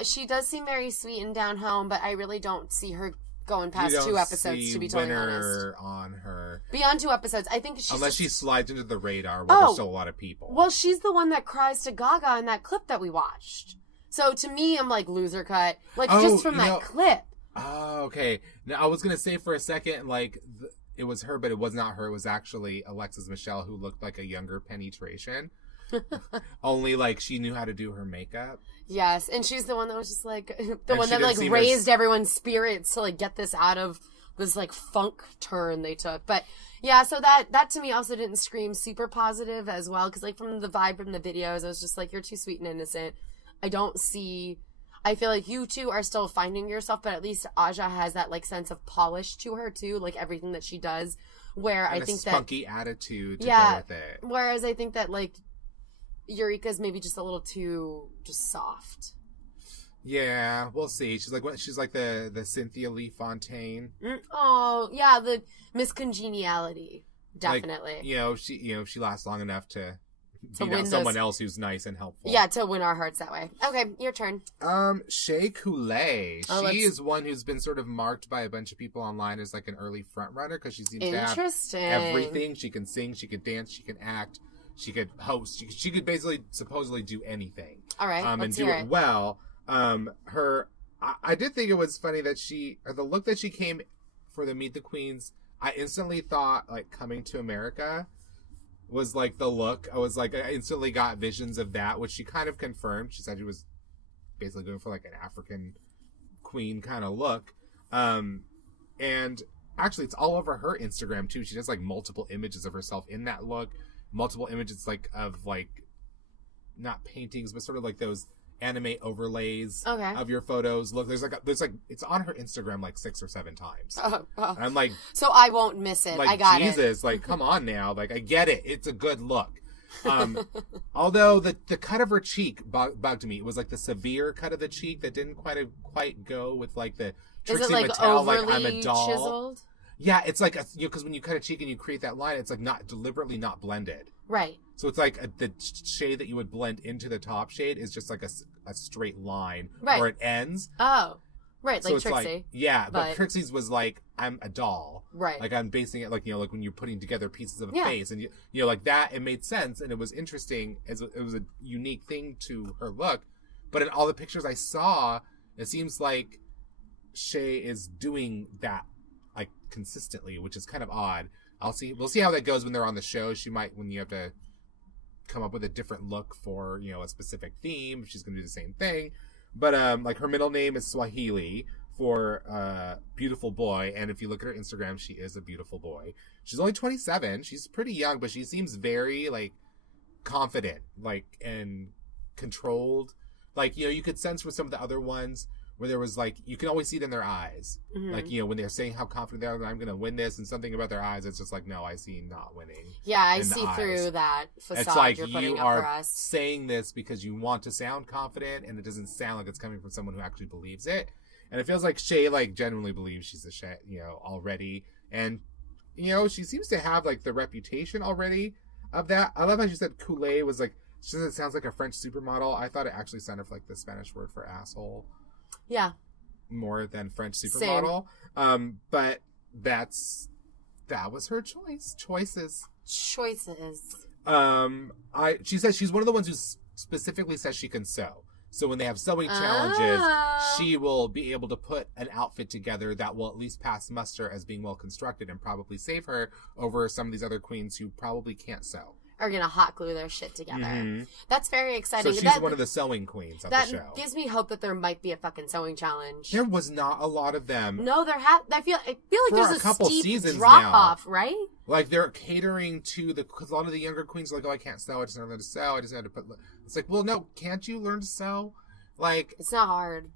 She does seem very sweet and down home, but I really don't see her going past 2 episodes, to be totally honest. On her. Beyond 2 episodes. I think she's Unless she slides into the radar where there's still a lot of people. Well, she's the one that cries to Gaga in that clip that we watched. So to me, I'm like, loser cut. Like, just from that clip. Oh, okay. Now, I was going to say for a second, like, it was her, but it was not her. It was actually Alexis Michelle, who looked like a younger Penetration. Only, like, she knew how to do her makeup. Yes, and she's the one that was just, like, the one that, like, raised everyone's spirits to, like, get this out of this, like, funk turn they took. But, yeah, so that to me also didn't scream super positive as well, because, like, from the vibe from the videos, I was just like, you're too sweet and innocent. I feel like you two are still finding yourself, but at least Aja has that, like, sense of polish to her, too, like, everything that she does, where and I think that... spunky attitude to go with it. Whereas I think that, like, Eureka's maybe just a little too just soft. Yeah, we'll see. She's like the Cynthia Lee Fontaine. Oh, yeah, the miscongeniality. Definitely. Like, she lasts long enough to beat out someone else who's nice and helpful. Yeah, to win our hearts that way. Okay, your turn. Shea Coulee. She is one who's been sort of marked by a bunch of people online as like an early front runner because she seems to have everything. She can sing, she can dance, she can act, she could host. She could basically supposedly do anything. All right, and do it well. I did think it was funny that the look that she came for the Meet the Queens, I instantly thought like Coming to America was like the look. I instantly got visions of that, which she kind of confirmed. She said she was basically going for like an African queen kind of look. And actually it's all over her Instagram too. She does like multiple images of herself in that look, multiple images like of like not paintings, but sort of like those anime overlays of your photos. Look, there's like it's on her Instagram like 6 or 7 times. And I'm like, so I won't miss it. Like, I got Jesus, like, come on now. Like, I get it. It's a good look. Although the cut of her cheek bugged me. It was like the severe cut of the cheek that didn't quite go with like the Trixie Mattel, like I'm a doll. Chiseled? Yeah, it's like because when you cut a cheek and you create that line, it's like not deliberately not blended. Right. So it's like the shade that you would blend into the top shade is just like a straight line where it ends. Oh, right, so like it's Trixie. Like, yeah, but Trixie's was like, I'm a doll. Right. Like I'm basing it like, like when you're putting together pieces of a face and like that, it made sense and it was interesting. It was a unique thing to her look. But in all the pictures I saw, it seems like Shea is doing that like consistently, which is kind of odd. We'll see how that goes when they're on the show. She might, when you have to come up with a different look for, a specific theme, she's going to do the same thing. But, like her middle name is Swahili for, beautiful boy. And if you look at her Instagram, she is a beautiful boy. She's only 27. She's pretty young, but she seems very like confident, like, and controlled. Like, you could sense with some of the other ones where there was like, you can always see it in their eyes. Mm-hmm. Like, when they're saying how confident they are that I'm going to win this and something about their eyes, it's just like, no, I see not winning. Yeah, I see through that facade it's like you're putting you up are for us. saying this because you want to sound confident and it doesn't sound like it's coming from someone who actually believes it. And it feels like Shea like genuinely believes she's a Shea, already. And, she seems to have like the reputation already of that. I love how she said Coulee was like, she says it sounds like a French supermodel. I thought it actually sounded like the Spanish word for asshole. Yeah. More than French supermodel. But that was her choice. Choices. She says she's one of the ones who specifically says she can sew. So when they have sewing challenges, she will be able to put an outfit together that will at least pass muster as being well constructed and probably save her over some of these other queens who probably can't sew. Are gonna hot glue their shit together. Mm-hmm. That's very exciting. So she's one of the sewing queens of the show. That gives me hope that there might be a fucking sewing challenge. There was not a lot of them. No, I feel like there's a couple steep seasons drop now. off, right? Like they're catering to because a lot of the younger queens are like, oh, I can't sew. I just learned how to sew. I just had to put. It's like, well, no, can't you learn to sew? Like it's not hard.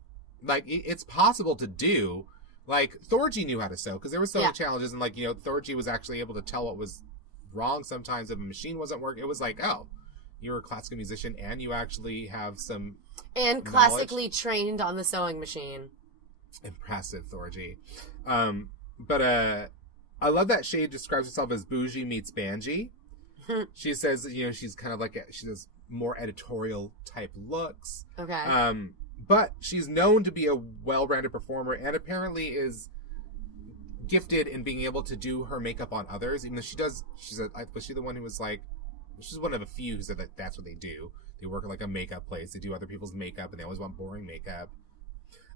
Like it's possible to do. Like Thorgy knew how to sew because there were sewing challenges, and like Thorgy was actually able to tell what was wrong sometimes if a machine wasn't working. It was like, oh, you're a classical musician and you actually have some and classically trained on the sewing machine. Impressive, Thorgy. But I love that Shade describes herself as bougie meets Banji. She says she's kind of like she does more editorial type looks. Okay. But she's known to be a well-rounded performer and apparently is gifted in being able to do her makeup on others, even though was she the one who was like, she's one of a few who said that that's what they do. They work at like a makeup place. They do other people's makeup and they always want boring makeup.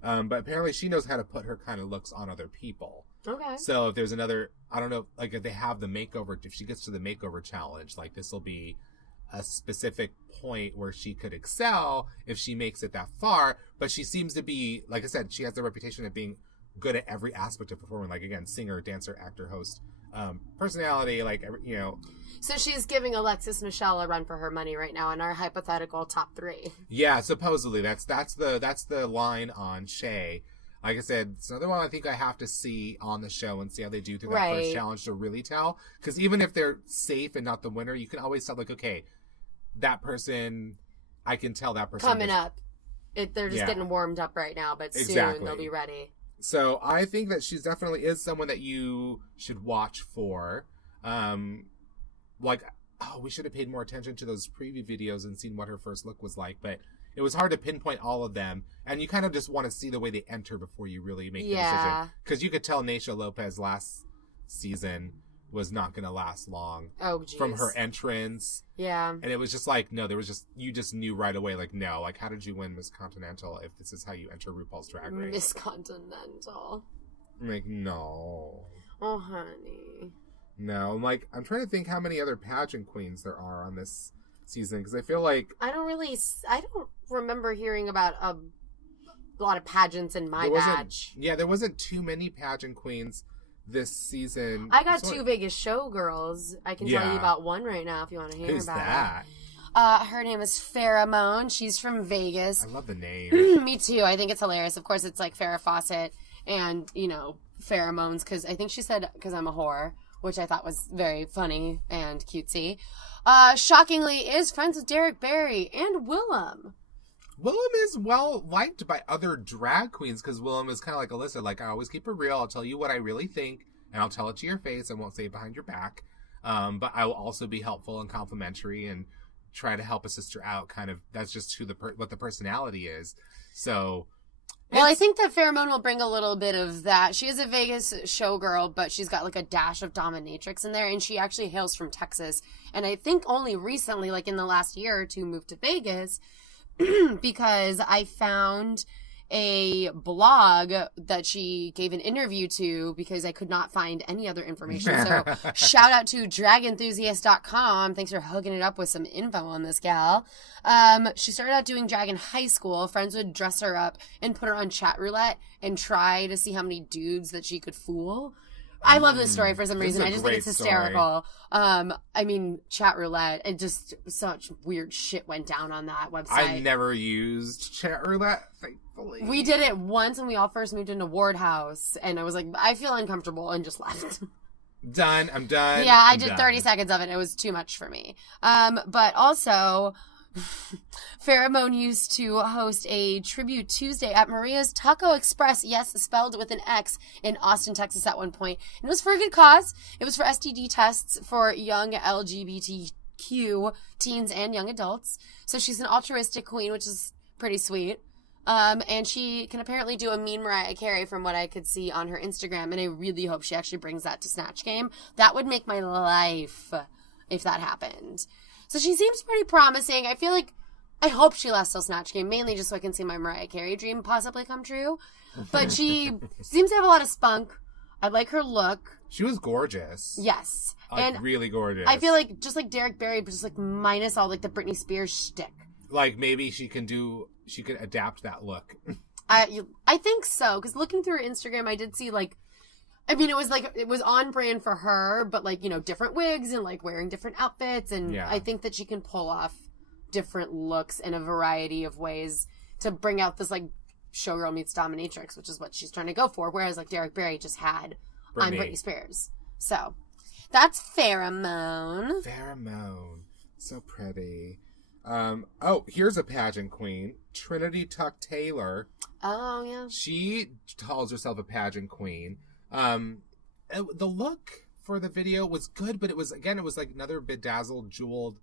But apparently she knows how to put her kind of looks on other people. Okay. So if there's another, I don't know, like if they have the makeover, if she gets to the makeover challenge, like this will be a specific point where she could excel if she makes it that far. But she seems to be, like I said, she has the reputation of being good at every aspect of performing. Like, again, singer, dancer, actor, host, personality, like, you know. So she's giving Alexis Michelle a run for her money right now in our hypothetical top 3. Yeah, supposedly. That's the line on Shay. Like I said, it's another one I think I have to see on the show and see how they do through that first challenge to really tell. Because even if they're safe and not the winner, you can always tell, like, okay, that person, I can tell that person. Coming up. They're just getting warmed up right now, but soon they'll be ready. So I think that she's definitely is someone that you should watch for. We should have paid more attention to those preview videos and seen what her first look was like, but it was hard to pinpoint all of them, and you kind of just want to see the way they enter before you really make the decision. Because you could tell Naysha Lopez last season was not going to last long. Oh, geez. From her entrance. Yeah. And it was just like, no, there was just, you just knew right away, like, no, like, how did you win Miss Continental if this is how you enter RuPaul's Drag Race? Miss Continental. I'm like, no. Oh, honey. No, I'm trying to think how many other pageant queens there are on this season, because I feel like... I don't remember hearing about a lot of pageants in my batch. Yeah, there wasn't too many pageant queens this season. I got 2 Vegas showgirls. I can tell you about one right now if you want to hear Who's about that? it. Her name is Pheromone. She's from Vegas. I love the name. Me too. I think it's hilarious. Of course, it's like Farrah Fawcett and, pheromones, because I think she said, because I'm a whore, which I thought was very funny and cutesy. Shockingly, is friends with Derek Barry and Willem. Willem is well liked by other drag queens because Willem is kind of like Alyssa. Like, I always keep it real. I'll tell you what I really think, and I'll tell it to your face. I won't say it behind your back. But I will also be helpful and complimentary and try to help a sister out. Kind of, that's just who what the personality is. So... Well, I think that Pheromone will bring a little bit of that. She is a Vegas showgirl, but she's got like a dash of dominatrix in there, and she actually hails from Texas. And I think only recently, like in the last year or two, moved to Vegas because I found a blog that she gave an interview to because I could not find any other information. So shout out to dragenthusiast.com. Thanks for hooking it up with some info on this gal. She started out doing drag in high school. Friends would dress her up and put her on chat roulette and try to see how many dudes that she could fool. I love this story for some reason. I just think it's hysterical. Chat roulette, and just such weird shit went down on that website. I never used chat roulette, thankfully. We did it once when we all first moved into Ward House, and I was like, I feel uncomfortable, and just left. Done. I'm done. Yeah, I did 30 seconds of it. It was too much for me. But also... Pheromone used to host a tribute Tuesday at Maria's Taco Express, yes, spelled with an X, in Austin, Texas at one point. And it was for a good cause. It was for STD tests for young LGBTQ teens and young adults. So she's an altruistic queen, which is pretty sweet. And she can apparently do a mean Mariah Carey from what I could see on her Instagram, and I really hope she actually brings that to Snatch Game. That would make my life if that happened. So she seems pretty promising. I hope she lasts till Snatch Game, mainly just so I can see my Mariah Carey dream possibly come true. But she seems to have a lot of spunk. I like her look. She was gorgeous. Yes. And really gorgeous. I feel like just like Derek Barry, but just like minus all like the Britney Spears shtick. Like maybe she could adapt that look. I think so, because looking through her Instagram, I did see it was on brand for her, but different wigs and like wearing different outfits. And I think that she can pull off different looks in a variety of ways to bring out this like showgirl meets dominatrix, which is what she's trying to go for. Whereas like Derek Barry just had I'm Britney Spears. So that's Pheromone. Pheromone. So pretty. Here's a pageant queen. Trinity Tuck Taylor. Oh, yeah. She calls herself a pageant queen. The look for the video was good, but it was like another bedazzled, jeweled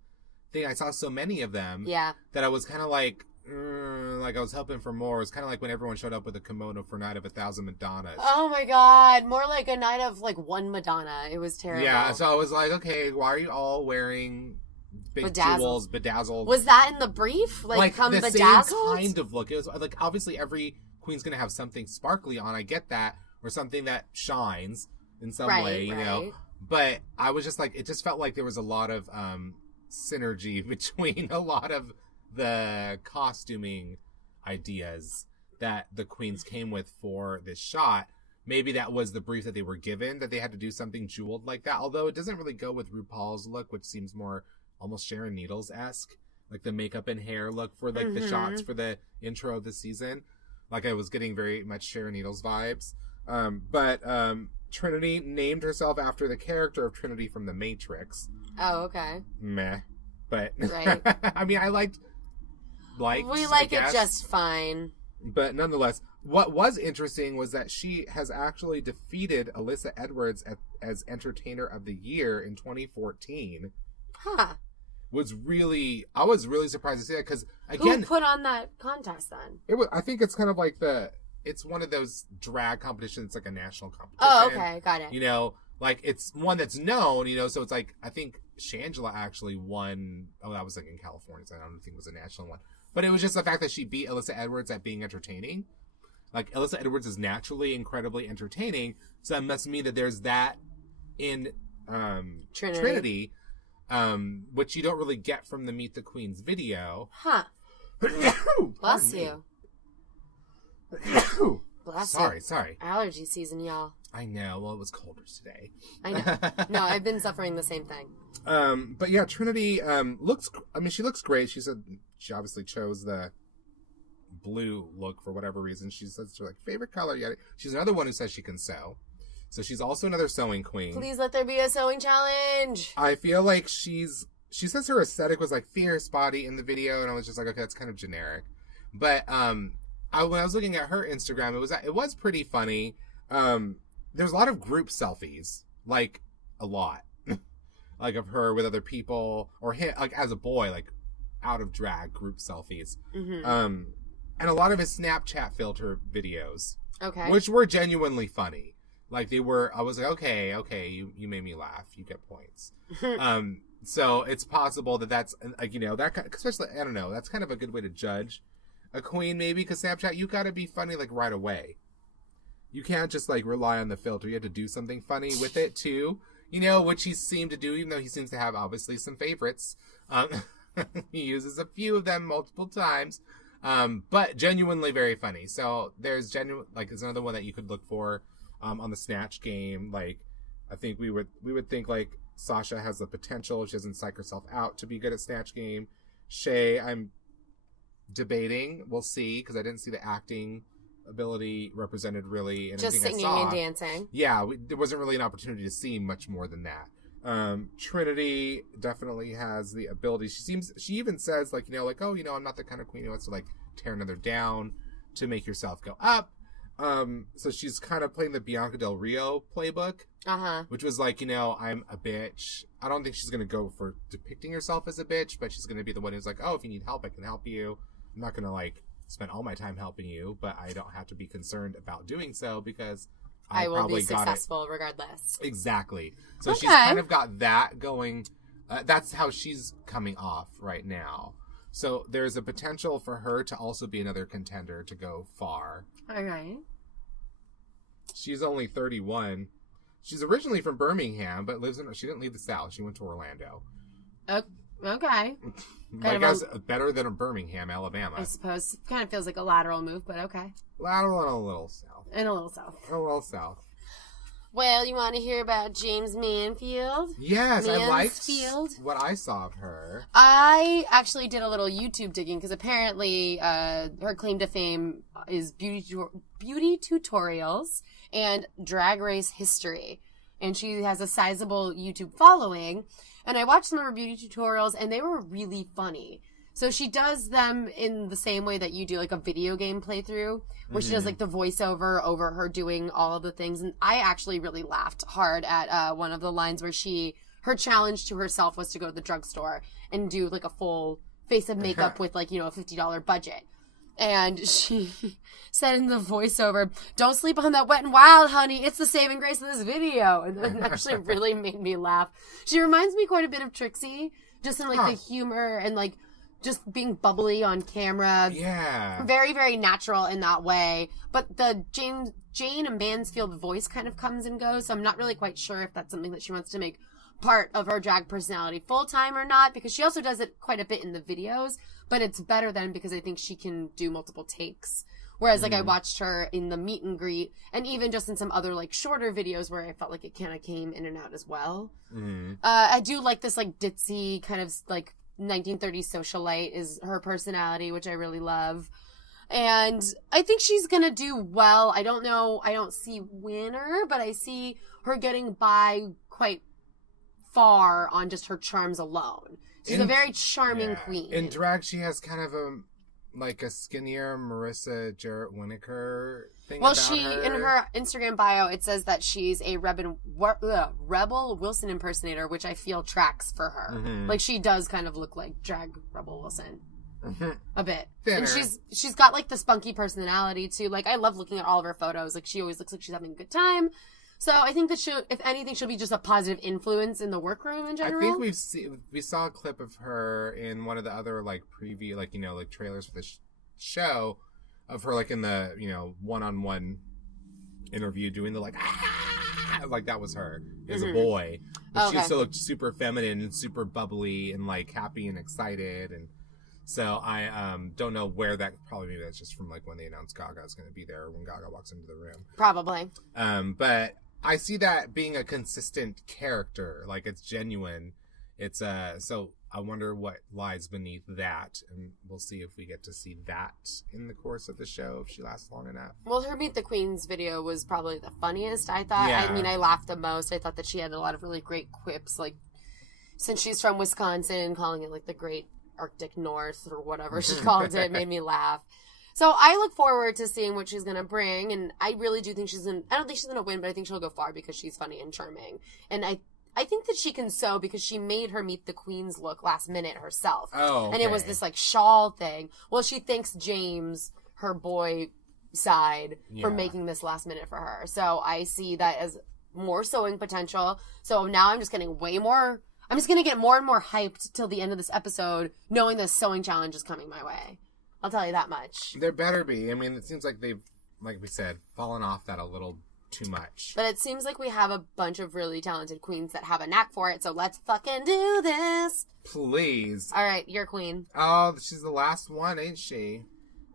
thing. I saw so many of them. Yeah. That I was kind of like I was hoping for more. It was kind of like when everyone showed up with a kimono for Night of 1,000 Madonnas. Oh my God. More like a night of like one Madonna. It was terrible. Yeah. So I was like, okay, why are you all wearing big jewels, bedazzled? Was that in the brief? Like come the bedazzled? same kind of look. It was like obviously every queen's going to have something sparkly on. I get that. Or something that shines in some way, you know. But I was just like, it just felt like there was a lot of synergy between a lot of the costuming ideas that the queens came with for this shot. Maybe that was the brief that they were given, that they had to do something jeweled like that. Although it doesn't really go with RuPaul's look, which seems more almost Sharon Needles-esque. Like the makeup and hair look for like the shots for the intro of the season. Like I was getting very much Sharon Needles vibes. But Trinity named herself after the character of Trinity from The Matrix. Oh, okay. Meh. But, right. I mean, I liked, we like it just fine. But nonetheless, what was interesting was that she has actually defeated Alyssa Edwards as Entertainer of the Year in 2014. Huh. I was really surprised to see that because, again... Who put on that contest then? I think it's kind of like it's one of those drag competitions. It's like a national competition. Oh, okay. Got it. You know, like it's one that's known, you know, so it's like, I think Shangela actually won. Oh, that was like in California, so I don't think it was a national one. But it was just the fact that she beat Alyssa Edwards at being entertaining. Like, Alyssa Edwards is naturally incredibly entertaining, so that must mean that there's that in Trinity, which you don't really get from the Meet the Queens video. Huh. Bless you. Bless you. Sorry. Allergy season, y'all. I know. Well, it was colder today. I know. No, I've been suffering the same thing. But yeah, Trinity she looks great. She said she obviously chose the blue look for whatever reason. She says it's her favorite color yet. She's another one who says she can sew. So she's also another sewing queen. Please let there be a sewing challenge. I feel like she says her aesthetic was fierce body in the video, and I was just like, okay, that's kind of generic. But when I was looking at her Instagram, it was pretty funny. There's a lot of group selfies, a lot, of her with other people or him, as a boy, out of drag group selfies. Mm-hmm. And a lot of his Snapchat filter videos, okay, which were genuinely funny. They were. I was like, okay, you made me laugh. You get points. So it's possible that's that especially, I don't know, that's kind of a good way to judge a queen, maybe, because Snapchat, you gotta be funny right away. You can't just rely on the filter. You have to do something funny with it too, which he seemed to do, even though he seems to have obviously some favorites. He uses a few of them multiple times, but genuinely very funny. So there's it's another one that you could look for on the Snatch game. I think we would think Sasha has the potential, if she doesn't psych herself out, to be good at Snatch game. Shay, I'm debating. We'll see, because I didn't see the acting ability represented really in just anything singing I saw. and dancing. Yeah, there wasn't really an opportunity to see much more than that. Trinity definitely has the ability. She even says I'm not the kind of queen who wants to tear another down to make yourself go up. So she's kind of playing the Bianca Del Rio playbook, which was I'm a bitch. I don't think she's going to go for depicting herself as a bitch, but she's going to be the one who's if you need help, I can help you. I'm not going to spend all my time helping you, but I don't have to be concerned about doing so because I will be successful regardless. Exactly. So she's kind of got that going. That's how she's coming off right now. So there's a potential for her to also be another contender to go far. All right. She's only 31. She's originally from Birmingham, but she didn't leave the South. She went to Orlando. Okay. I guess better than Birmingham, Alabama. I suppose. Kind of feels like a lateral move, but okay. Lateral and a little south. A little south. Well, you want to hear about James Mansfield? Yes, I liked what I saw of her. I actually did a little YouTube digging because apparently her claim to fame is beauty tutorials and drag race history. And she has a sizable YouTube following. And I watched some of her beauty tutorials, and they were really funny. So she does them in the same way that you do, a video game playthrough, where she does, the voiceover over her doing all of the things. And I actually really laughed hard at one of the lines where her challenge to herself was to go to the drugstore and do, a full face of makeup with, a $50 budget. And she said in the voiceover, "Don't sleep on that Wet n Wild, honey. It's the saving grace of this video." And it actually really made me laugh. She reminds me quite a bit of Trixie, just in the humor and just being bubbly on camera. Yeah. Very, very natural in that way. But the Jane Mansfield voice kind of comes and goes, so I'm not really quite sure if that's something that she wants to make part of her drag personality full-time or not, because she also does it quite a bit in the videos, but it's better then because I think she can do multiple takes. Whereas, like, I watched her in the meet and greet, and even just in some other, like, shorter videos where I felt like it kind of came in and out as well. I do like this, like, ditzy kind of, like, 1930s socialite is her personality, which I really love. And I think she's going to do well. I don't know. I don't see winner, but I see her getting by quite far on just her charms alone. She's a very charming queen. In drag, she has kind of a skinnier Marissa Jarrett Winokur thing. Well, about her. In her Instagram bio, it says that she's a Rebel Wilson impersonator, which I feel tracks for her. Mm-hmm. Like, she does kind of look like drag Rebel Wilson. Mm-hmm. A bit. Thinner. And she's got, like, the spunky personality, too. Like, I love looking at all of her photos. Like, she always looks like she's having a good time. So I think that if anything, she'll be just a positive influence in the workroom in general. I think we saw a clip of her in one of the other, like, preview, like, you know, like, trailers for the show of her, like, in the, you know, one-on-one interview doing the, like, like, that was her as a boy. But she still looked super feminine and super bubbly and, like, happy and excited. And so I don't know where that, probably maybe that's just from, like, when they announced Gaga's going to be there or when Gaga walks into the room. Probably. But I see that being a consistent character. Like, it's genuine. It's, so I wonder what lies beneath that. And we'll see if we get to see that in the course of the show, if she lasts long enough. Well, her Meet the Queens video was probably the funniest, I thought. Yeah. I mean, I laughed the most. I thought that she had a lot of really great quips. Like, since she's from Wisconsin, calling it, like, the Great Arctic North or whatever she called it, made me laugh. So I look forward to seeing what she's going to bring, and I really do think I don't think she's going to win, but I think she'll go far because she's funny and charming. And I think that she can sew because she made her Meet the Queens look last minute herself. Oh, okay. And it was this, like, shawl thing. Well, she thanks James, her boy side, for making this last minute for her. So I see that as more sewing potential. So now I'm just getting I'm just going to get more and more hyped till the end of this episode, knowing this sewing challenge is coming my way. I'll tell you that much. There better be. I mean, it seems like they've, like we said, fallen off that a little too much. But it seems like we have a bunch of really talented queens that have a knack for it, so let's fucking do this. Please. All right, you're queen. Oh, she's the last one, ain't she?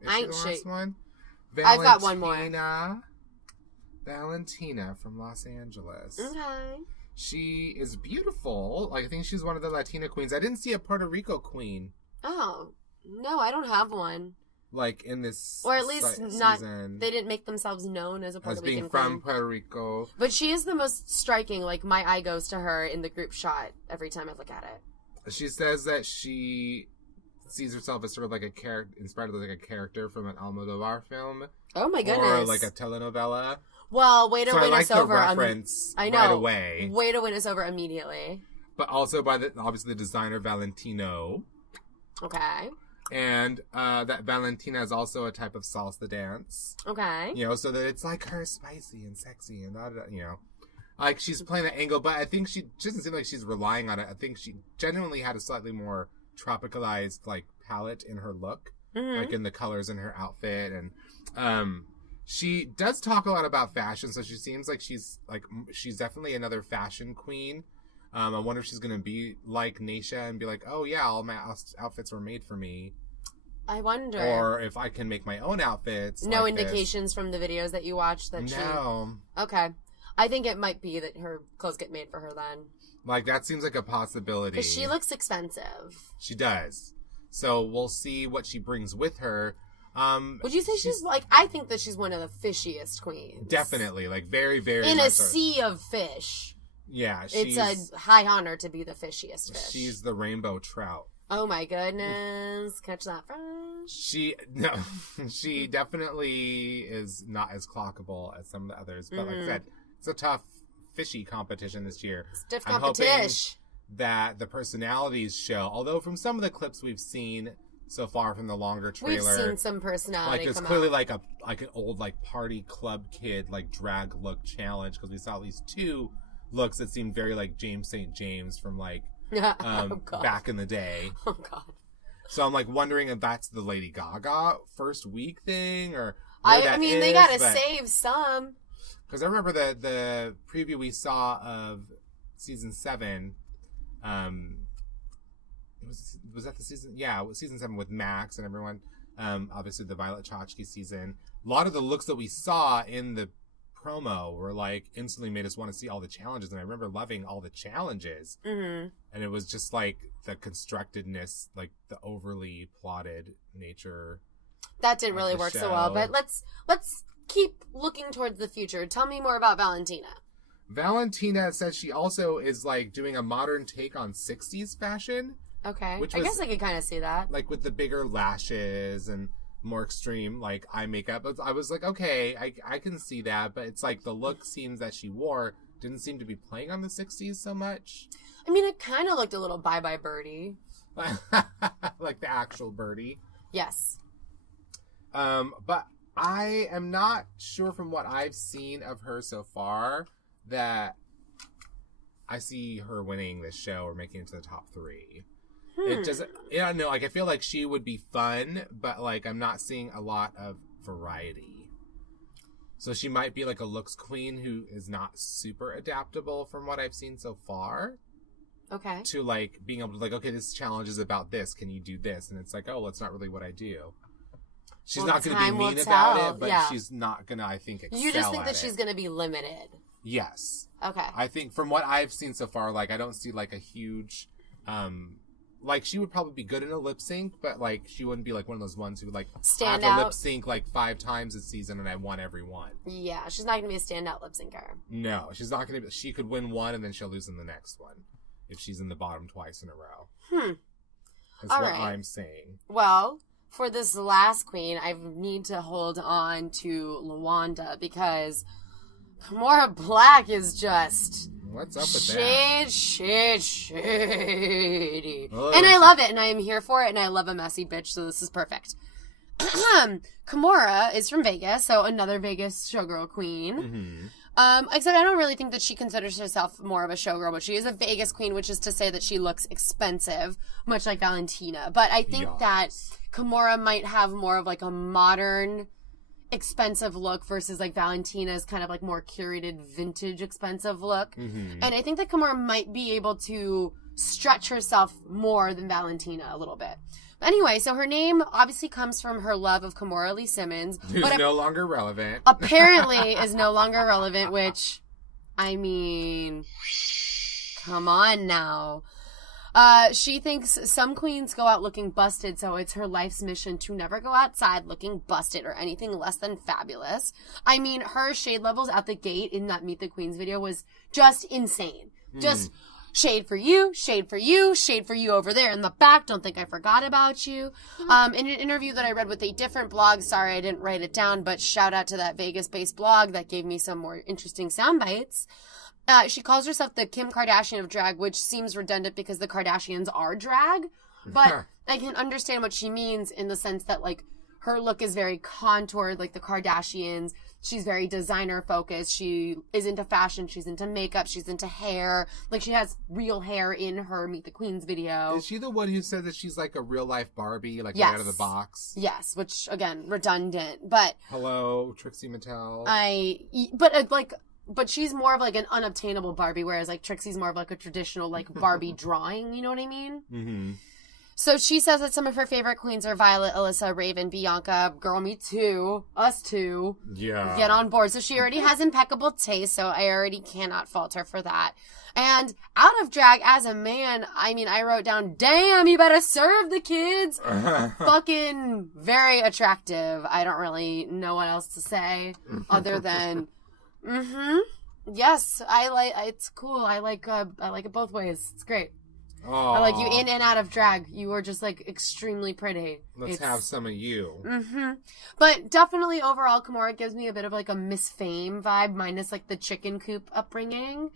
Ain't the she? last one? I've got one more. Valentina from Los Angeles. Okay. She is beautiful. Like, I think she's one of the Latina queens. I didn't see a Puerto Rico queen. Oh. No, I don't have one. Like, in this Or at least not, season, they didn't make themselves known as a Puerto Rican being queen. from Puerto Rico. But she is the most striking. Like, my eye goes to her in the group shot every time I look at it. She says that she sees herself as sort of like a character, inspired of like a character from an Almodovar film. Oh my goodness. Or like a telenovela. Well, way to win us over. I reference I know. right away. Way to win us over immediately. But also by obviously the designer Valentino. Okay. And that Valentina is also a type of salsa dance. Okay. You know, so that it's like her spicy and sexy and you know. Like, she's playing that angle, but I think she doesn't seem like she's relying on it. I think she genuinely had a slightly more tropicalized, like, palette in her look. Mm-hmm. Like, in the colors in her outfit. And she does talk a lot about fashion, so she seems like she's definitely another fashion queen. I wonder if she's going to be like Naisha and be like, oh, yeah, all my outfits were made for me. I wonder. Or if I can make my own outfits. No like indications from the videos that you watched that No. Okay. I think it might be that her clothes get made for her then. Like, that seems like a possibility. Because she looks expensive. She does. So we'll see what she brings with her. Would you say she's like, I think that she's one of the fishiest queens. Definitely. Like, very, very. In a sea of fish. Yeah. It's a high honor to be the fishiest fish. She's the rainbow trout. Oh my goodness. Catch that fish. She definitely is not as clockable as some of the others. But like I said, it's a tough fishy competition this year. Stiff I'm competition. hoping that the personalities show, although from some of the clips we've seen so far from the longer trailer, we've seen some personality. Like, there's clearly like an old like party club kid like drag look challenge, because we saw at least 2 looks that seemed very like James St. James from like oh, back in the day. Oh God. So I'm like wondering if that's the Lady Gaga first week thing or I mean, they gotta save some. Because I remember the preview we saw of season 7. Was that the season? Yeah, it was season 7 with Max and everyone. Obviously the Violet Chachki season. A lot of the looks that we saw in the promo were like instantly made us want to see all the challenges, and I remember loving all the challenges. Mm-hmm. And it was just like the constructedness, like the overly plotted nature. That did really work so well. But let's keep looking towards the future. Tell me more about Valentina. Valentina says she also is like doing a modern take on 60s fashion. Okay. I guess I could kind of see that. Like with the bigger lashes and more extreme like eye makeup. I was like, okay, I can see that, but it's like the look seems that she wore didn't seem to be playing on the 60s so much. I mean, it kind of looked a little Bye Bye Birdie. Like the actual Birdie. Yes. But I am not sure from what I've seen of her so far that I see her winning this show or making it to the top 3. It doesn't, yeah, no, like I feel like she would be fun, but like I'm not seeing a lot of variety. So she might be like a looks queen who is not super adaptable from what I've seen so far. Okay. To like being able to like, okay, this challenge is about this. Can you do this? And it's like, oh, well, it's not really what I do. She's not going to be mean about it, but she's not going to, I think, excel. You just think that she's going to be limited. Yes. Okay. I think from what I've seen so far, like I don't see like a huge, like she would probably be good in a lip sync, but like she wouldn't be like one of those ones who like stand have out. To lip sync like 5 times this season and I won every one. Yeah, she's not going to be a standout lip syncer. No, she's not going to be. She could win one and then she'll lose in the next one if she's in the bottom twice in a row. That's all what right. I'm saying. Well, for this last queen, I need to hold on to Luanda because Kimora Black is just... What's up with that? Shady. Oh, and I love it, and I am here for it, and I love a messy bitch, so this is perfect. Kimora is from Vegas, so another Vegas showgirl queen. Mm-hmm. Except I don't really think that she considers herself more of a showgirl, but she is a Vegas queen, which is to say that she looks expensive, much like Valentina. But I think that Kimora might have more of like a modern expensive look versus like Valentina's kind of like more curated vintage expensive look. Mm-hmm. And I think that Kimora might be able to stretch herself more than Valentina a little bit. But anyway, so her name obviously comes from her love of Kimora Lee Simmons. Who's no longer relevant. Apparently is no longer relevant, which, I mean, come on now. She thinks some queens go out looking busted, so it's her life's mission to never go outside looking busted or anything less than fabulous. I mean, her shade levels at the gate in that Meet the Queens video was just insane. Just shade for you, shade for you, shade for you over there in the back. Don't think I forgot about you. In an interview that I read with a different blog, sorry I didn't write it down, but shout out to that Vegas-based blog that gave me some more interesting sound bites. She calls herself the Kim Kardashian of drag, which seems redundant because the Kardashians are drag. But I can understand what she means in the sense that, like, her look is very contoured, like the Kardashians. She's very designer focused. She is into fashion. She's into makeup. She's into hair. Like, she has real hair in her Meet the Queens video. Is she the one who said that she's like a real life Barbie, like right out of the box? Yes, which, again, redundant. But hello, Trixie Mattel. But she's more of like an unobtainable Barbie, whereas like Trixie's more of like a traditional like Barbie drawing, you know what I mean? Mm-hmm. So she says that some of her favorite queens are Violet, Alyssa, Raven, Bianca, girl, me too, us too. Yeah. Get on board. So she already has impeccable taste, so I already cannot fault her for that. And out of drag as a man, I mean, I wrote down, damn, you better serve the kids. Fucking very attractive. I don't really know what else to say other than... Yes, it's cool. I like it both ways. It's great. Aww. I like you in and out of drag. You are just like extremely pretty. Let's have some of you. But definitely overall, Kimora gives me a bit of like a Miss Fame vibe, minus like the chicken coop upbringing.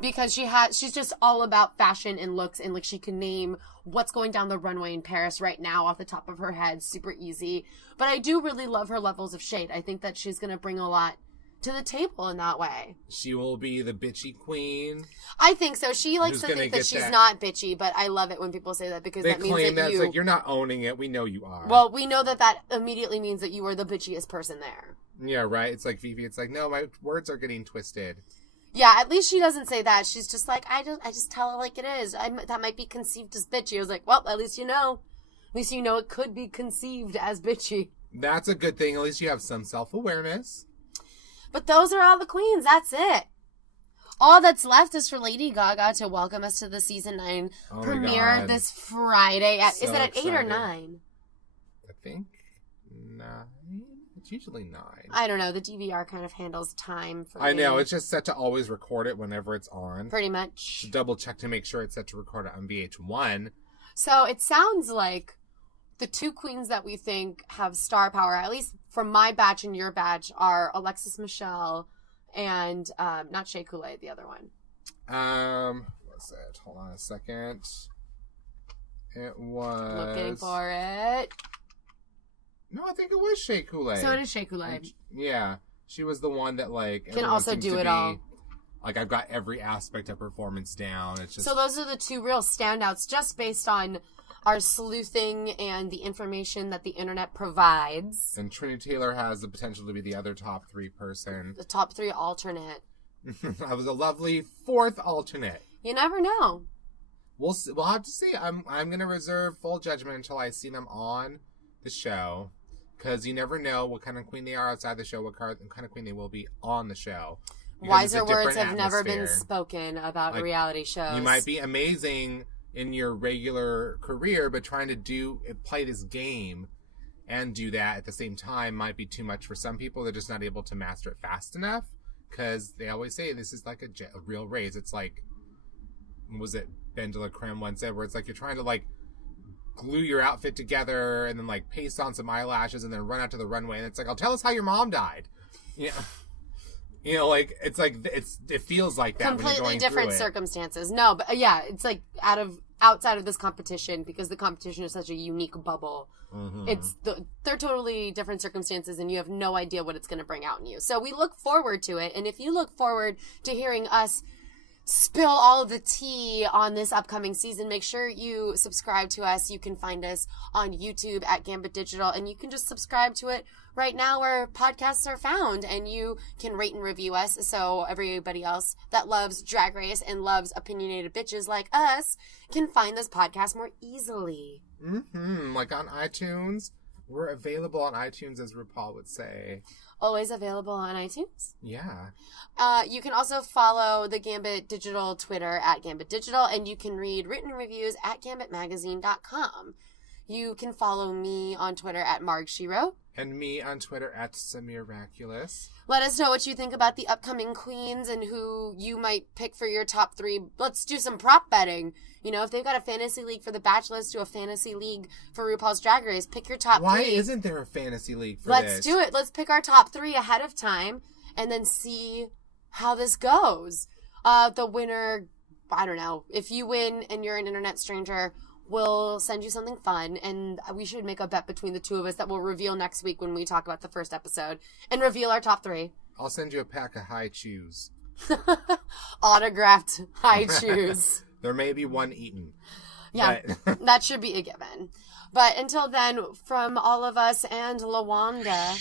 Because she's just all about fashion and looks, and like she can name what's going down the runway in Paris right now off the top of her head, super easy. But I do really love her levels of shade. I think that she's gonna bring a lot to the table in that way. She will be the bitchy queen. I think so. She likes to think that she's not bitchy, but I love it when people say that because that means that it's like, you're not owning it. We know you are. Well, we know that immediately means that you are the bitchiest person there. Yeah, right? It's like Vivi. It's like, no, my words are getting twisted. Yeah, at least she doesn't say that. She's just like, I just tell it like it is. That might be conceived as bitchy. I was like, well, at least you know. At least you know it could be conceived as bitchy. That's a good thing. At least you have some self-awareness. But those are all the queens. That's it. All that's left is for Lady Gaga to welcome us to the season 9 premiere this Friday. Is it at 8 or 9? I think 9. It's usually 9. I don't know. The DVR kind of handles time for I know. It's just set to always record it whenever it's on. Pretty much. Double check to make sure it's set to record it on VH1. So it sounds like the 2 queens that we think have star power, at least from my batch and your batch, are Alexis Michelle and not Shea Coulee, the other one. What's it? Hold on a second. It was looking for it. No, I think it was Shea Coulee. So it is Shea Coulee. Yeah, she was the one that can also do it all. Like, I've got every aspect of performance down. It's just so those are the 2 real standouts, just based on our sleuthing and the information that the internet provides. And Trinity Taylor has the potential to be the other top 3 person. The top 3 alternate. I was a lovely 4th alternate. You never know. We'll have to see. I'm gonna reserve full judgment until I see them on the show, because you never know what kind of queen they are outside the show, what kind of queen they will be on the show. Wiser words have never been spoken about reality shows. You might be amazing in your regular career, but trying to play this game and do that at the same time might be too much for some people. They're just not able to master it fast enough, because they always say this is like a real race. It's like, was it Ben de la Creme once said, where it's like you're trying to like glue your outfit together and then like paste on some eyelashes and then run out to the runway, and it's like, oh, tell us how your mom died. Yeah. You know, like, it's like, it feels like that completely when you're going different through circumstances. No, but yeah, it's like outside of this competition, because the competition is such a unique bubble. Mm-hmm. They're totally different circumstances, and you have no idea what it's going to bring out in you. So we look forward to it, and if you look forward to hearing us spill all of the tea on this upcoming season, make sure you subscribe to us. You can find us on YouTube at Gambit Digital, and you can just subscribe to it right now where podcasts are found, and you can rate and review us so everybody else that loves Drag Race and loves opinionated bitches like us can find this podcast more easily. Like on iTunes. We're available on iTunes, as RuPaul would say. Always available on iTunes? Yeah. You can also follow the Gambit Digital Twitter at Gambit Digital, and you can read written reviews at gambitmagazine.com. You can follow me on Twitter at MargShiro. And me on Twitter at SamirRaculous. Let us know what you think about the upcoming queens and who you might pick for your top 3. Let's do some prop betting. You know, if they've got a fantasy league for The Bachelor, let's do a fantasy league for RuPaul's Drag Race. Pick your top 3. Why isn't there a fantasy league for this? Let's do it. Let's pick our top 3 ahead of time and then see how this goes. The winner, I don't know. If you win and you're an internet stranger, we'll send you something fun, and we should make a bet between the 2 of us that we'll reveal next week when we talk about the first episode and reveal our top 3. I'll send you a pack of high chews. Autographed high chews. There may be one eaten. Yeah, but that should be a given. But until then, from all of us and LaWanda,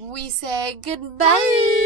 we say goodbye. Bye.